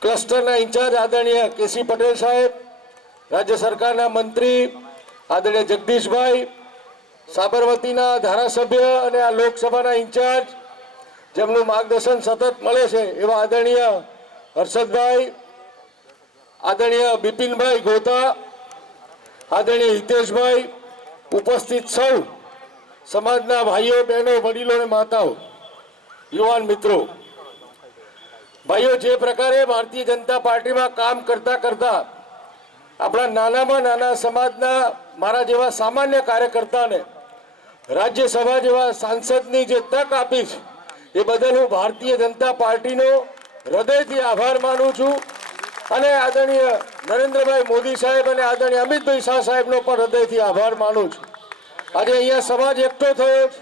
ક્લસ્ટરના ઇન્ચાર્જ આદરણીય KC પટેલ સાહેબ, રાજ્ય સરકારના મંત્રી આદરણીય જગદીશભાઈ, સાબરમતીના ધારાસભ્ય અને આ લોકસભાના ઇન્ચાર્જ જેમનું માર્ગદર્શન સતત મળે છે એવા આદરણીય હર્ષદભાઈ, આદરણીય બિપિનભાઈ ગોતા, આદરણીય હિતેશભાઈ, ઉપસ્થિત સૌ સમાજના ભાઈઓ બહેનો વડીલો અને માતાઓ, યુવાન મિત્રો, ભાઈઓ, જે પ્રકારે ભારતીય જનતા પાર્ટીમાં કામ કરતા કરતા આપણા નાનામાં નાના સમાજના મારા જેવા સામાન્ય કાર્યકર્તાને રાજ્યસભા જેવા સાંસદની જે તક આપી છે એ બદલ હું ભારતીય જનતા પાર્ટીનો હૃદયથી આભાર માનું છું અને આદરણીય નરેન્દ્રભાઈ મોદી સાહેબ અને આદરણીય અમિતભાઈ શાહ સાહેબનો પણ હૃદયથી આભાર માનું છું. આજે અહીંયા સમાજ એકઠો થયો છે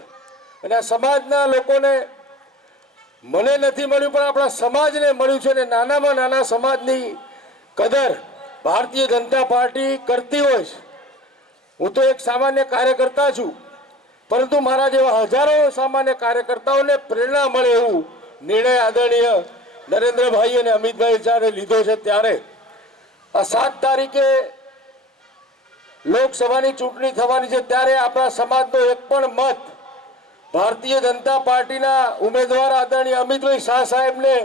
અને આ સમાજના લોકોને મને નથી મળ્યું પણ આપણા સમાજને મળ્યું છે અને નાનામાં નાના સમાજની કદર ભારતીય જનતા પાર્ટી કરતી હોય છે. હું તો એક સામાન્ય કાર્યકર્તા છું, પરંતુ મારા જેવા હજારો સામાન્ય કાર્યકર્તાઓને પ્રેરણા મળે એવું નિર્ણય આદરણીય નરેન્દ્રભાઈ અને અમિતભાઈ જ્યારે લીધો છે ત્યારે આ 7 તારીખે લોકસભાની ચૂંટણી થવાની છે ત્યારે આપણા સમાજનો એક પણ મત ભારતીય જનતા પાર્ટીના ઉમેદવાર આદરણીય અમિતભાઈ શાહ સાહેબને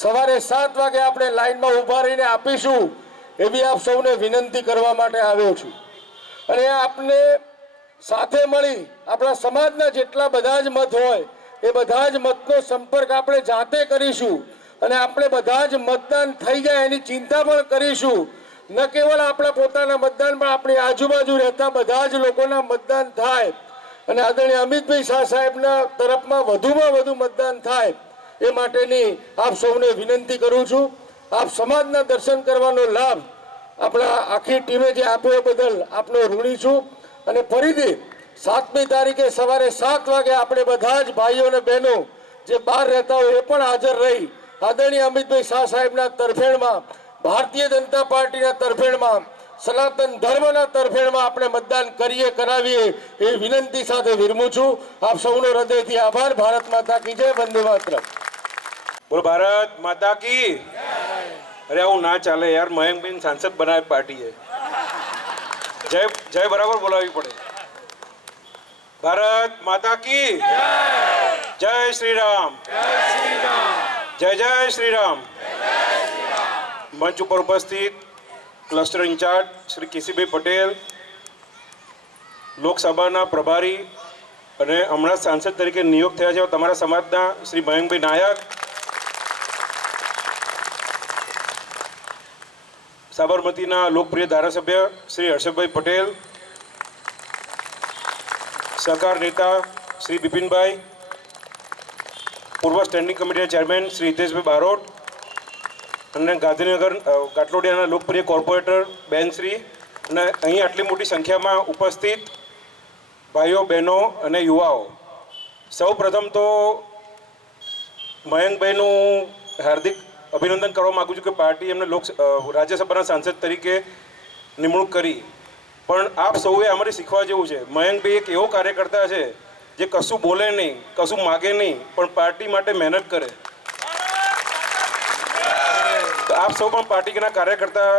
સવારે 7 વાગે આપણે લાઈનમાં ઊભા રહીને આપીશું એવી આપ સૌને વિનંતી કરવા માટે આવ્યો છું. અને આપને સાથે મળી આપણા સમાજના જેટલા બધા જ મત હોય એ બધા જ મતનો સંપર્ક આપણે જાતે કરીશું અને આપણે બધા જ મતદાન થઈ જાય એની ચિંતા પણ કરીશું. ન કેવળ આપણા પોતાના મતદાન પણ આપણી આજુબાજુ રહેતા બધા જ લોકોના મતદાન થાય અને આદરણીય અમિતભાઈ શાહ સાહેબના તરફમાં વધુમાં વધુ મતદાન થાય એ માટેની આપ સૌને વિનંતી કરું છું. આપ સમાજના દર્શન કરવાનો લાભ આપણા આખી ટીમે જે આપ્યો બદલ આપનો ઋણી છું. અને ફરીથી 7મી તારીખે સવારે 7 વાગે આપણે બધા જ ભાઈઓ અને બહેનો જે બહાર રહેતા હોય એ પણ હાજર રહી આદરણીય અમિતભાઈ શાહ સાહેબના તરફેણમાં, ભારતીય જનતા પાર્ટીના તરફેણમાં, સનાતન ધર્મના તરફેણમાં આપણે મતદાન કરીએ, કરાવીએ એ વિનંતી સાથે વિરમું છું. આપ સૌનો હૃદયથી આભાર. ભારત માતા કી જય. વંદે માતરમ. બોલો ભારત માતા કી. અરે આવું ના ચાલે યાર. મયંકભાઈ સાંસદ બનાવે પાર્ટીએ. જય જય બરાબર બોલાવવી પડે. ભારત માતા કી જય શ્રી રામ. જય જય શ્રી રામ. મંચ ઉપર ઉપસ્થિત ક્લસ્ટર ઇન્ચાર્જ શ્રી કેસીભાઈ પટેલ, લોકસભાના પ્રભારી અને હમણાં સાંસદ તરીકે નિયુક્ત થયા છે તમારા સમાજના શ્રી મયંકભાઈ નાયક, સાબરમતીના લોકપ્રિય ધારાસભ્ય શ્રી હર્ષદભાઈ પટેલ, સહકાર નેતા શ્રી બિપિનભાઈ, પૂર્વ સ્ટેન્ડિંગ કમિટીના ચેરમેન શ્રી હિતેશભાઈ બારોટ અને ગાંધીનગર કાટલોડિયાના લોકપ્રિય કોર્પોરેટર બેન શ્રી અને અહીં આટલી મોટી સંખ્યામાં ઉપસ્થિત ભાઈઓ બહેનો અને યુવાઓ, સૌ પ્રથમ તો મયંકભાઈનું હાર્દિક અભિનંદન કરવા માગું છું કે પાર્ટી એમને રાજ્યસભાના સાંસદ તરીકે નિમણૂક કરી. પણ આપ સૌએ અમારે શીખવા જેવું છે. મયંકભાઈ એક એવો કાર્યકર્તા છે જે કશું બોલે નહીં, કશું માગે નહીં, પણ પાર્ટી માટે મહેનત કરે. તો આપ સૌ પણ પાર્ટીના કાર્યકર્તા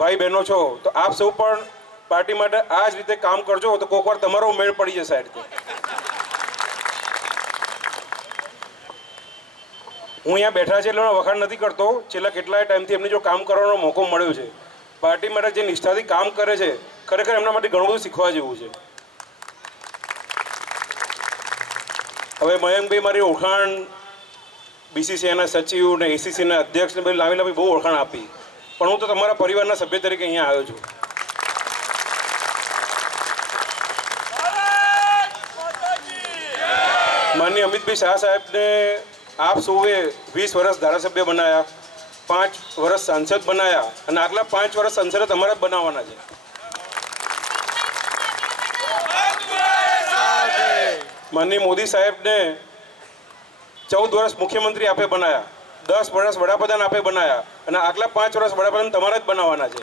ભાઈ બહેનો છો તો આપ સૌ પણ પાર્ટી માટે આ જ રીતે કામ કરજો તો કોઈક વાર તમારો મેળ પડી જશે. હું અહીંયા બેઠા છે એટલે વખાણ નથી કરતો. છેલ્લા કેટલાય ટાઈમથી એમને જો કામ કરવાનો મોકો મળ્યો છે, પાર્ટી માટે જે નિષ્ઠાથી કામ કરે છે, ખરેખર એમના માટે ઘણું બધું શીખવા જેવું છે. હવે મયંકભાઈ મારી ઓળખાણ બીસીસીઆઈના સચિવ ને એસીસીના અધ્યક્ષને બધી લાવી બહુ ઓળખાણ આપી, પણ હું તો તમારા પરિવારના સભ્ય તરીકે અહીંયા આવ્યો છું. માનનીય અમિતભાઈ શાહ સાહેબને આપ સૌએ 20 વર્ષ ધારાસભ્ય બનાવ્યા, 5 વર્ષ સાંસદ બનાવ્યા અને આગલા 5 વર્ષ સંસદ તમારે જ બનાવવાના છે. માનનીય મોદી સાહેબને 14 વર્ષ મુખ્યમંત્રી આપે બનાવ્યા, 10 વર્ષ વડાપ્રધાન આપે બનાવ્યા અને આગલા 5 વર્ષ વડાપ્રધાન તમારે જ બનાવવાના છે.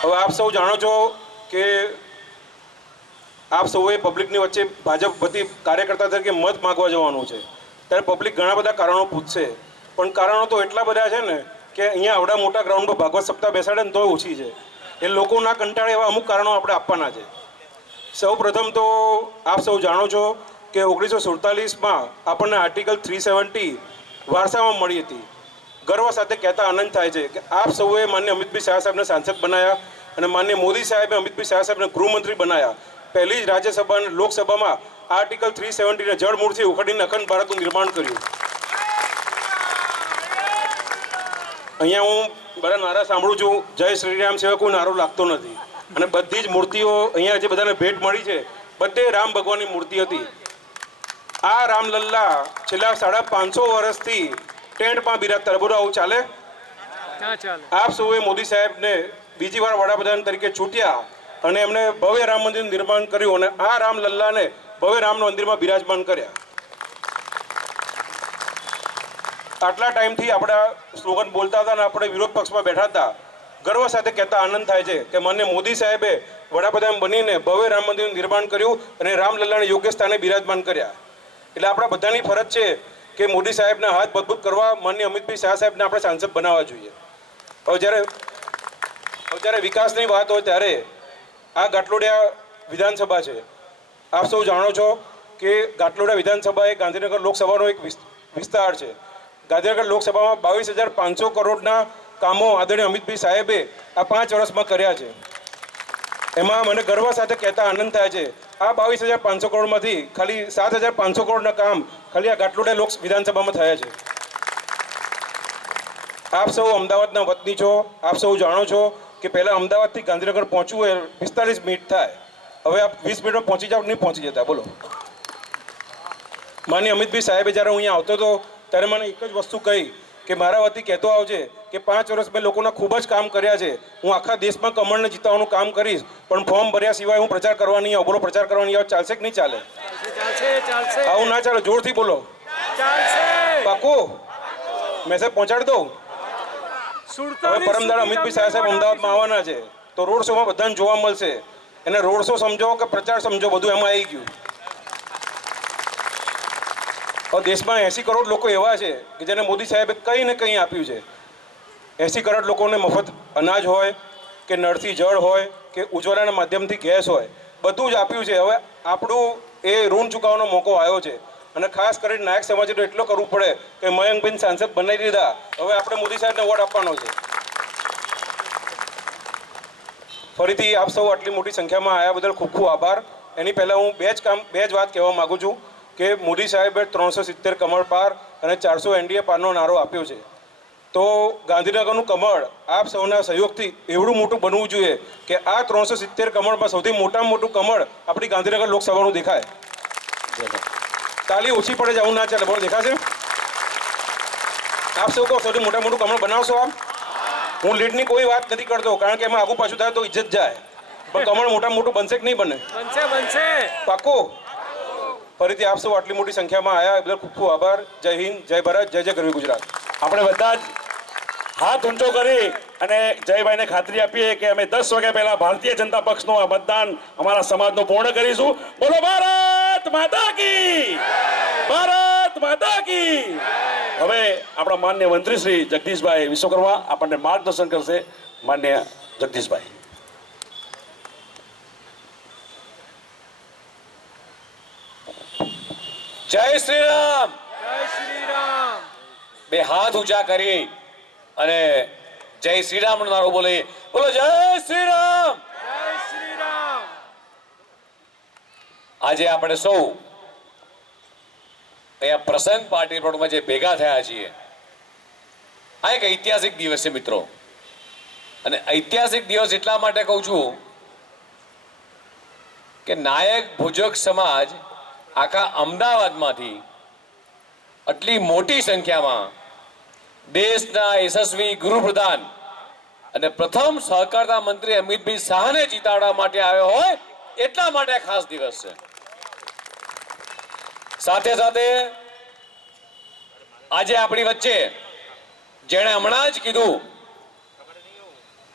હવે આપ સૌ જાણો છો કે આપ સૌએ પબ્લિકની વચ્ચે ભાજપ વતી કાર્યકર્તા તરીકે મત માગવા જવાનું છે ત્યારે પબ્લિક ઘણા બધા કારણો પૂછશે, પણ કારણો તો એટલા બધા છે ને કે અહીંયા આવડા મોટા ગ્રાઉન્ડ પર ભાગવત સપ્તાહ બેસાડે ને તોય ઓછી છે. એ લોકોના કંટાળે એવા અમુક કારણો આપણે આપવાના છે. સૌ પ્રથમ તો આપ સૌ જાણો છો કે 1947માં આપણને આર્ટિકલ 370 વારસામાં મળી હતી. ગર્વ સાથે કહેતા આનંદ થાય છે કે આપ સૌએ માન્ય અમિતભાઈ શાહ સાહેબને સાંસદ બનાવ્યા અને માન્ય મોદી સાહેબે અમિતભાઈ શાહ સાહેબને ગૃહમંત્રી બનાવ્યા. પહેલી જ રાજ્યસભા અને લોકસભામાં આર્ટિકલ 370 ને જળમૂળથી ઉખડીને અખંડ ભારતનું નિર્માણ કર્યું. અહીંયા હું બધા નારા સાંભળું છું, જય શ્રી રામ સિવાય કોઈ નારો લાગતો નથી. અને બધી જ મૂર્તિઓ અહીંયા જે બધાને ભેટ મળી છે બધે રામ ભગવાનની મૂર્તિ હતી. આ રામલલ્લા છેલ્લા 550 વર્ષથી ટેન્ટમાં બિરાજતા. બોલો આવું ચાલે? આપ સૌએ મોદી સાહેબને બીજી વાર વડાપ્રધાન તરીકે ચૂંટ્યા અને એમને ભવ્ય રામ મંદિરનું નિર્માણ કર્યું અને આ રામલલ્લાને ભવ્ય રામ મંદિરમાં બિરાજમાન કર્યા. આટલા ટાઈમથી આપણા સ્લોગન બોલતા હતા અને આપણે વિરોધ પક્ષમાં બેઠા હતા. ગર્વ સાથે કહેતા આનંદ થાય છે કે માન્ય મોદી સાહેબે વડાપ્રધાન બનીને ભવ્ય રામ મંદિરનું નિર્માણ કર્યું અને રામલલ્લાને યોગ્ય સ્થાને બિરાજમાન કર્યા. એટલે આપણા બધાની ફરજ છે કે મોદી સાહેબના હાથ મજબૂત કરવા માન્ય અમિતભાઈ શાહ સાહેબને આપણે સાંસદ બનાવવા જોઈએ. હવે જ્યારે વિકાસની વાત હોય ત્યારે આ ગાંટલોડિયા વિધાનસભા છે. આપ સૌ જાણો છો કે ગાંટલોડિયા વિધાનસભા એ ગાંધીનગર લોકસભાનો એક વિસ્તાર છે. ગાંધીનગર લોકસભામાં 22,500 કરોડના કામો આદરણીય અમિતભાઈ સાહેબે આ 5 વર્ષમાં કર્યા છે. એમાં મને ગર્વ સાથે કહેતા આનંદ થાય છે, આ 22,500 કરોડમાંથી ખાલી 7,500 કરોડના કામ ખાલી આ ગાંટલોડિયા લોક વિધાનસભામાં થયા છે. આપ સૌ અમદાવાદના વતની છો. આપ સૌ જાણો છો કે પહેલાં અમદાવાદથી ગાંધીનગર પહોંચવું હોય 45 મિનિટ થાય. હવે આપ 20 મિનિટમાં પહોંચી જાઓ, નહીં પહોંચી જતા. બોલો. માનનીય અમિતભાઈ સાહેબે જ્યારે હું અહીંયા આવતો હતો ત્યારે મને એક જ વસ્તુ કહી કે મારા વતી કહેતો આવજે કે 5 વર્ષ મેં લોકોના ખૂબ જ કામ કર્યા છે. હું આખા દેશમાં કમળને જીતાવવાનું કામ કરીશ, પણ ફોર્મ ભર્યા સિવાય હું પ્રચાર કરવા નહીં આવું. બોલો, પ્રચાર કરવા નહીં આવું, ચાલશે કે નહીં ચાલે? આવું ના ચાલે. જોરથી બોલો. પાકું મેસેજ પહોંચાડી દઉં. હવે પરમદાર અમિતભાઈ સાહેબ અમદાવાદમાં આવવાના છે, તો રોડ શોમાં બધાને જોવા મળશે. એને રોડ શો સમજો કે પ્રચાર સમજો, બધું એમાં આવી ગયું. હવે દેશમાં 80 કરોડ લોકો એવા છે કે જેને મોદી સાહેબે કંઈ ને કંઈ આપ્યું છે. 80 કરોડ લોકોને મફત અનાજ હોય કે નળથી જળ હોય કે ઉજ્જવલાના માધ્યમથી ગેસ હોય, બધું જ આપ્યું છે. હવે આપણું એ ઋણ ચૂકવવાનો મોકો આવ્યો છે, અને ખાસ કરીને નાયક સમાજે તો એટલો કરવું પડે કે મયંકભાઈને સાંસદ બનાવી દીધા. હવે આપણે મોદી સાહેબને વોટ આપવાનો છે. ફરીથી આપ સૌ આટલી મોટી સંખ્યામાં આવ્યા બદલ ખૂબ ખૂબ આભાર. એની પહેલાં હું બે જ વાત કહેવા માગું છું કે મોદી સાહેબે 370 કમળ પાર અને 400 NDA પારનો નારો આપ્યો છે. તો ગાંધીનગરનું કમળ આપ સૌના સહયોગથી એવડું મોટું બનવું જોઈએ કે આ 370 કમળમાં સૌથી મોટામાં મોટું કમળ આપણી ગાંધીનગર લોકસભાનું દેખાય. તાલી ઓછી પડે છે, આવું ના ચાલે. બોલો, દેખાશે? આપ સૌ કહો, સૌથી મોટું કમળ બનાવશો આપ? હું લીડની કોઈ વાત નથી કરતો, કારણ કે એમાં આગું પાછું થાય તો ઇજ્જત જાય. પણ કમળ મોટામાં મોટું બનશે કે નહીં બને? બનશે. પાકું. ફરીથી આપ સૌ આટલી મોટી સંખ્યામાં આવ્યા એ બદલ ખૂબ ખૂબ આભાર. જય હિન્દ, જય ભારત, જય જય ગરવી ગુજરાત. આપણે બધા જ હાથ ઊંચો કરી અને જયભાઈને ખાતરી આપીએ કે અમે 10 વાગ્યા પહેલા ભારતીય જનતા પક્ષનું આ મતદાન અમારા સમાજનું પૂર્ણ કરીશું. બોલો ભારત માતા કી, ભારત માતા કી. હવે આપણા માન્ય મંત્રી શ્રી જગદીશભાઈ વિશ્વકર્મા આપણને માર્ગદર્શન કરશે. માન્ય જગદીશભાઈ. જય શ્રી રામ. બે હાથ ઊંચા કરી અને જય શ્રી રામ નો નારો બોલે. બોલો, જય શ્રી રામ. આજે આપણે સૌ અહીંયા પ્રસંગ પાર્ટી પ્લોટમાં જે ભેગા થયા છીએ, આ એક ઐતિહાસિક દિવસ છે મિત્રો. અને ઐતિહાસિક દિવસ એટલા માટે કહું છું કે નાયક ભુજક સમાજ આખા અમદાવાદમાંથી આટલી મોટી સંખ્યામાં દેશના યશસ્વી ગૃહપ્રધાન અને પ્રથમ સહકારતા મંત્રી અમિતભાઈ શાહને જીતાડવા માટે આવ્યો હોય એટલા માટે ખાસ દિવસ છે. સાથે સાથે આજે આપણી વચ્ચે જેણે હમણાં જ કીધું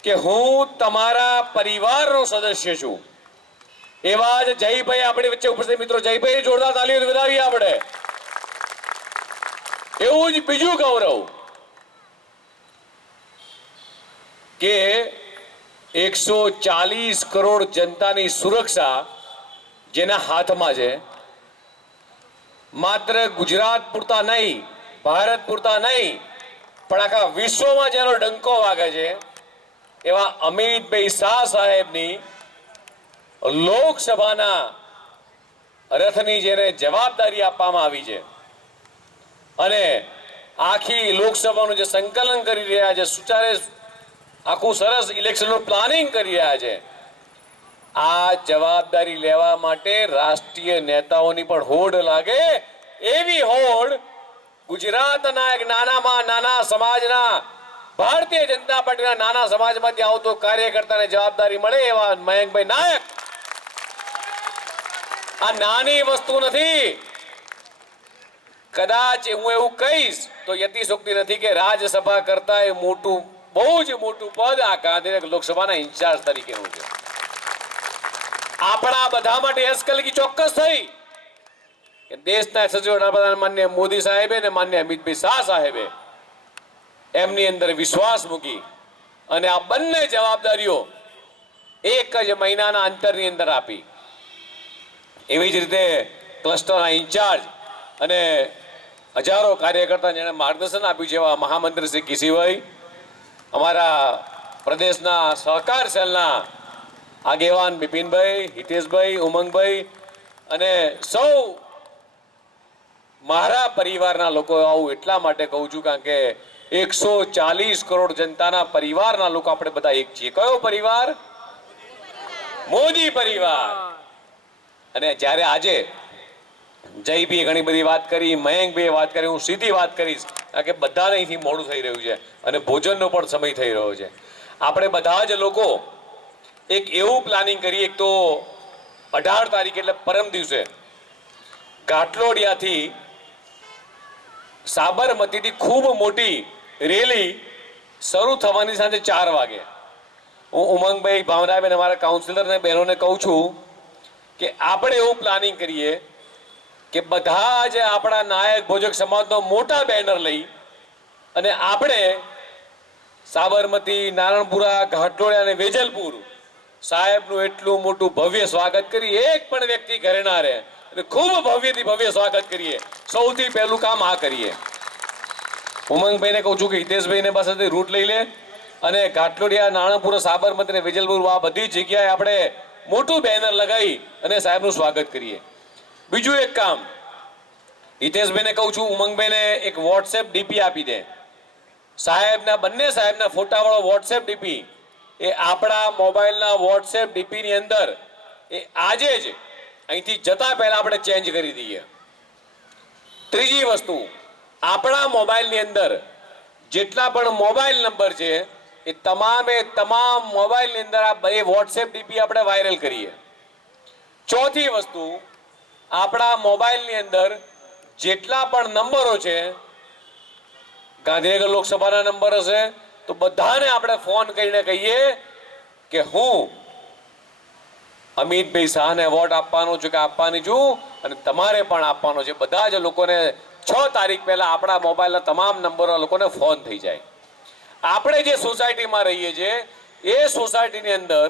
કે હું તમારા પરિવારનો સદસ્ય છું, એવા જ જયભાઈ આપણી વચ્ચે ઉપસ્થિત મિત્રો. જયભાઈ જોરદાર તાલીઓ વધાવીએ આપણે. એવું જ બીજું ગૌરવ કે 140 કરોડ જનતાની સુરક્ષા જેના હાથમાં છે. માત્ર ગુજરાત પૂરતા નહીં, ભારત પૂરતા નહીં, પણ આખા વિશ્વમાં જેનો ડંકો વાગે છે એવા અમિતભાઈ શાહ સાહેબની લોકસભાના રથની જેને જવાબદારી આપવામાં આવી છે અને આખી લોકસભાનું જે સંકલન કરી રહ્યા છે, સુચારે આખું સરસ ઇલેક્શનનું પ્લાનિંગ કરી રહ્યા છે, આ જવાબદારી લેવા માટે રાષ્ટ્રીય નેતાઓની પણ હોડ લાગે એવી હોડ ગુજરાતના એક નાનામાં નાના સમાજના, ભારતીય જનતા પાર્ટીના નાના સમાજમાંથી આવતો કાર્યકર્તાને જવાબદારી મળે એવા મયંકભાઈ નાયક. આ નાની વસ્તુ નથી. કદાચ હું એવું કહીશ તો યતિશોક્તિ નથી કે રાજ્યસભા કરતા એ મોટું, બહુ જ મોટું પદ આ ગાંધીનગર લોકસભાના ઇન્ચાર્જ તરીકેનું છે. આપણા બધા માટે એસકલગી ચોક્કસ થઈ કે દેશના યશસ્વી વડાપ્રધાન માન્ય મોદી સાહેબે અને માન્ય અમિતભાઈ શાહ સાહેબે એમની અંદર વિશ્વાસ મૂકી અને આ બંને જવાબદારીઓ એક જ મહિનાના અંતરની અંદર આપી. એવી જ રીતે ક્લસ્ટરના ઇન્ચાર્જ અને હજારો કાર્યકર્તા જેણે માર્ગદર્શન આપ્યું છે એવા મહામંત્રી શ્રી કિશીભાઈ, અમારા પ્રદેશના સહકાર સેલના આગેવાન બિપિનભાઈ, હિતેશભાઈ, ઉમંગભાઈ અને સૌ મારા પરિવારના લોકો, આવું એટલા માટે કહું છું કારણ કે 140 કરોડ જનતાના પરિવારના લોકો આપણે બધા એક છીએ. કયો પરિવાર? મોદી પરિવાર. અને જ્યારે આજે જયભાઈએ ઘણી બધી વાત કરી, મયંકભાઈએ વાત કરી, હું સીધી વાત કરીશ કારણ કે બધાને અહીંથી મોડું થઈ રહ્યું છે અને ભોજનનો પણ સમય થઈ રહ્યો છે. આપણે બધા જ લોકો એક એવું પ્લાનિંગ કરીએ. એક તો 18 તારીખ એટલે પરમ દિવસે ઘાટલોડિયાથી સાબરમતીથી ખૂબ મોટી રેલી શરૂ થવાની સાંજે 4 વાગે. હું ઉમંગભાઈ, ભાવનાબેન, અમારા કાઉન્સિલરને બહેનોને કહું છું કે આપણે એવું પ્લાનિંગ કરીએ કે બધા જ આપણા નાયક ભોજક સમાજનો મોટા બેનર લઈ અને આપણે સાબરમતી, નારણપુરા, ઘાટલોડિયા અને વેજલપુર સાહેબનું એટલું મોટું ભવ્ય સ્વાગત કરીએ. એક પણ વ્યક્તિ ઘરે ના રહે અને ખૂબ ભવ્યથી ભવ્ય સ્વાગત કરીએ. સૌથી પહેલું કામ આ કરીએ. ઉમંગભાઈને કહું છું કે હિતેશભાઈને પાસેથી રૂટ લઈ લે અને ઘાટલોડિયા, નારણપુરા, સાબરમતી અને વેજલપુર આ બધી જગ્યાએ આપણે મોટું બેનર લગાવી અને સાહેબનું સ્વાગત કરીએ. બીજું એક કામ હિતેશભાઈને કહું છું, ઉમંગભાઈને એક વોટ્સએપ ડીપી આપી દે. સાહેબના બંને સાહેબના ફોટાવાળો વોટ્સએપ ડીપી એ આપણા મોબાઈલના વોટ્સએપ ડીપીની અંદર એ આજે જ અહીંથી જતા પહેલા આપણે ચેન્જ કરી દઈએ. ત્રીજી વસ્તુ, આપણા મોબાઈલની અંદર જેટલા પણ મોબાઈલ નંબર છે એ તમામ મોબાઈલની અંદર આ બે વોટ્સએપ ડીપી આપણે વાયરલ કરીએ. ચોથી વસ્તુ, આપણા મોબાઈલની અંદર જેટલા પણ નંબરો છે, ગાંધીનગર લોકસભાના નંબર હશે તો બધાને આપણે ફોન કરીને કહીએ કે હું અમિતભાઈ શાહને વોટ આપવાનો છું કે આપવાની છું અને તમારે પણ આપવાનો છે. બધા જ લોકોને 6 તારીખ પહેલા આપણા મોબાઈલના તમામ નંબરો લોકોને ફોન થઈ જાય. આપણે જે સોસાયટીમાં રહીએ છીએ એ સોસાયટીની અંદર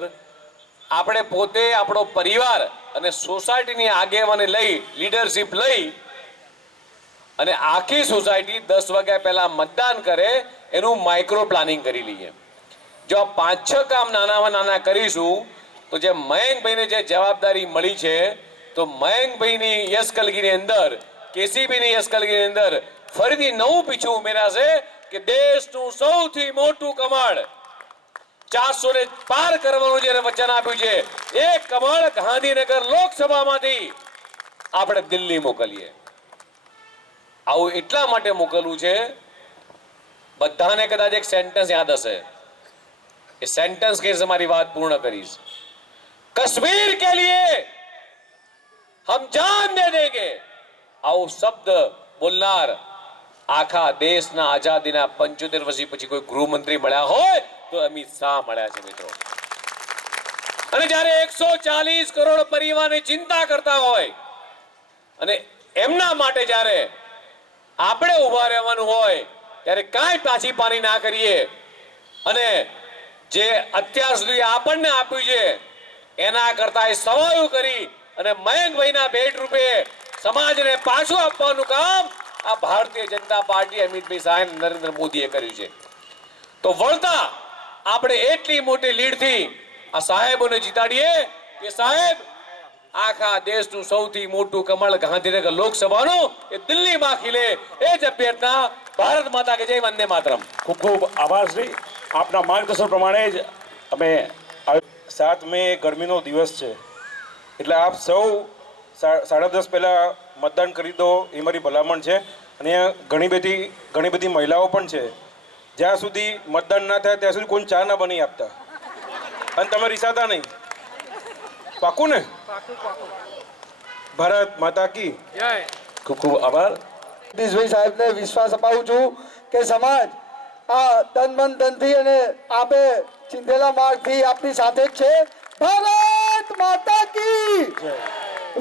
આપણે પોતે, આપણો પરિવાર અને સોસાયટીની આગેવાની લઈ, લીડરશિપ લઈ અને આખી સોસાયટી 10 વાગ્યા પહેલા મતદાન કરે એનું માઇક્રો પ્લાનિંગ કરી લઈએ. જો 5-6 કામ નાના કરીશું તો જે મયંકભાઈને જે જવાબદારી મળી છે તો મયંકભાઈની યશકલગીની અંદર, કેસીબીની યશકલગીની અંદર ફરીથી નવું પીછું ઉમેરાશે કે દેશનું સૌથી મોટું કમળ 400 ને પાર કરવાનું જે વચન આપ્યું છે એ કમળ ગાંધીનગર લોકસભામાંથી આપણે દિલ્હી મોકલીએ. આવું એટલા માટે મોકલવું છે, બધાને કદાચ એક સેન્ટેન્સ યાદ હશે. એ સેન્ટેન્સ કે મારી વાત પૂર્ણ કરીશ. कश्मीर के लिए हम जान दे देंगे. આવો શબ્દ બોલનાર આખા દેશના આઝાદીના 75 વર્ષ પછી કોઈ ગૃહમંત્રી મળ્યા હોય તો અમિત શાહ મળ્યા છે મિત્રો. અને જ્યારે 140 કરોડ પરિવારની ચિંતા કરતા હોય અને એમના માટે જ્યારે આપણે ઊભા રહેવાનું હોય ત્યારે કાંઈ પાછી પાની ના કરીએ અને જે અત્યાર સુધી આપણને આપ્યું છે એના કરતા એ સવાયું કરી અને મયંકભાઈના ભેટ રૂપે સમાજને પાછું આપવાનું કામ આ ભારતીય જનતા પાર્ટી, અમિતભાઈ શાહ, નરેન્દ્ર મોદીએ કર્યું છે. તો વળતા આપણે એટલી મોટી લીડથી આ સાહેબોને જીતાડીએ કે સાહેબ આખા દેશનું સૌથી મોટું કમળ ગાંધીનગર લોકસભાનું એ દિલ્હીમાં ખીલે. એ જ અભ્યર્થના. ભારત માતા કે જય, વંદે માતરમ. ખૂબ ખૂબ આભાર શ્રી. આપના માર્ગદર્શન પ્રમાણે જ અમે 7 મે ગરમીનો દિવસ છે એટલે આપ સૌ 10:30 પહેલાં મતદાન કરી દો એ મારી ભલામણ છે. અને ઘણી બધી મહિલાઓ પણ છે. જ્યાં સુધી મતદાન ના થાય ત્યાં સુધી કોઈ ચા ના બની આપતા. અને તમે રીસાતા નહીં. પાકું ને? ભારત માતા કી જય. ખૂબ ખૂબ આભાર. જગદીશભાઈ સાહેબને વિશ્વાસ અપાવું છું કે સમાજ આ તન મન ધનથી અને આપે ચિંધેલા માર્ગથી આપની સાથે જ છે. ભારત માતા કી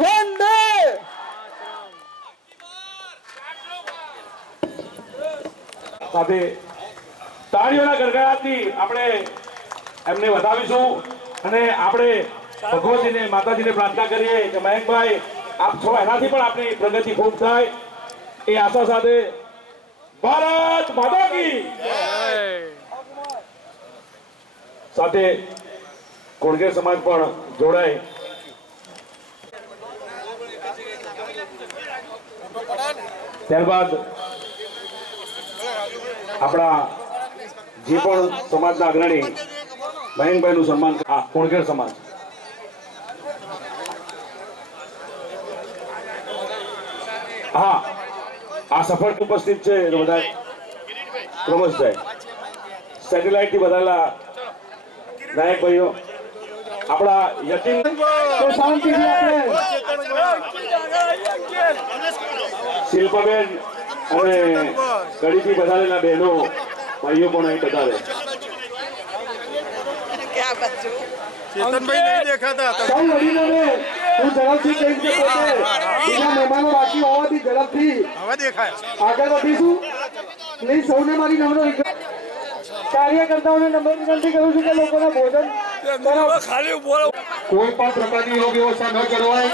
વંદે. સાથે તાળીઓના ગરગડાટથી આપણે એમને વધાવીશું. અને આપણે ભગવતીને માતાજીને પ્રાર્થના કરીએ કે મયંકભાઈ આપ છો એનાથી પણ આપણી પ્રગતિ ખૂબ થાય એ આશા સાથે ભારત માતા કી સાથે કોળગેર સમાજ પણ જોડાય. ત્યારબાદ આપણા જે પણ સમાજના અગ્રણી મયંકભાઈનું સન્માન કોળગેર સમાજ. હા, આ સફળ ઉપસ્થિત છે તો બધા ક્રમશભાઈ સેટેલાઇટ થી બધાલા નાયક ભાઈઓ આપણા યતીમ શિલ્પાબેન અને કડીથી બધારેલા બહેનો ભાઈઓ પણ અહીં બધારે. ચેતનભાઈ નહીં દેખાતા સૌ વડીલોને હું ઝડપથી કહીશ કે પોતે બીજા મહેમાનો બાકી હોવાથી ઝડપથી હવે દેખાય આગળ વધીશું. નહીં સૌને મારી નમ્ર કાર્યકર્તાઓને નમ્ર વિનંતી કરું છું કે લોકોના ભોજન ખાલી કોઈ પણ પ્રકારની યોગ વ્યવસ્થા ન જળવાય.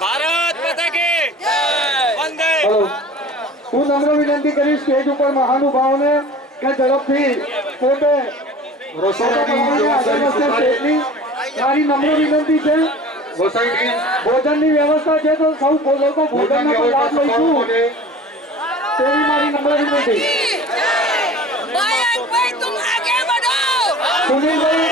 ભારત માતા કી વંદે. હું નમ્ર વિનંતી કરીશ સ્ટેજ ઉપર મહાનુભાવોને કે ઝડપથી પોતે મારી નમ્ર વિનંતી છે. ભોજનની વ્યવસ્થા છે તો સૌ લોકો ભોજનનો પણ લાભ લઈશું તેવી મારી નમ્ર વિનંતી. મયંકભાઈ તુમ આગે બઢો. સુનિલભાઈ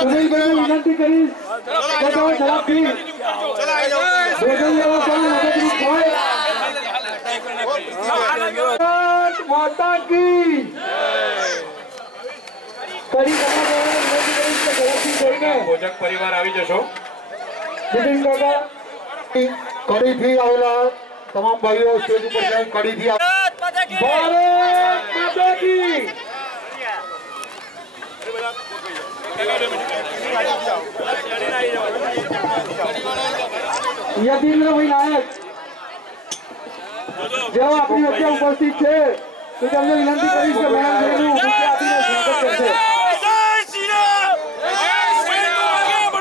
સુનિલભાઈને વિનંતી કરીશ કે તમે ઝડપથી ભોજન વ્યવસ્થાની મદદરૂપ થાય. માતા કી ભોજક પરિવાર આવી જશો. નીતિન કાકા કડીથી આવેલા તમામ ભાઈઓ સ્ટેજ ઉપર જાય. કડીથી ભારત માતા કી. યતીન્દ્રભાઈ નાયક જેઓ આપણી વચ્ચે ઉપસ્થિત છે તો તમને વિનંતી કરીશ કે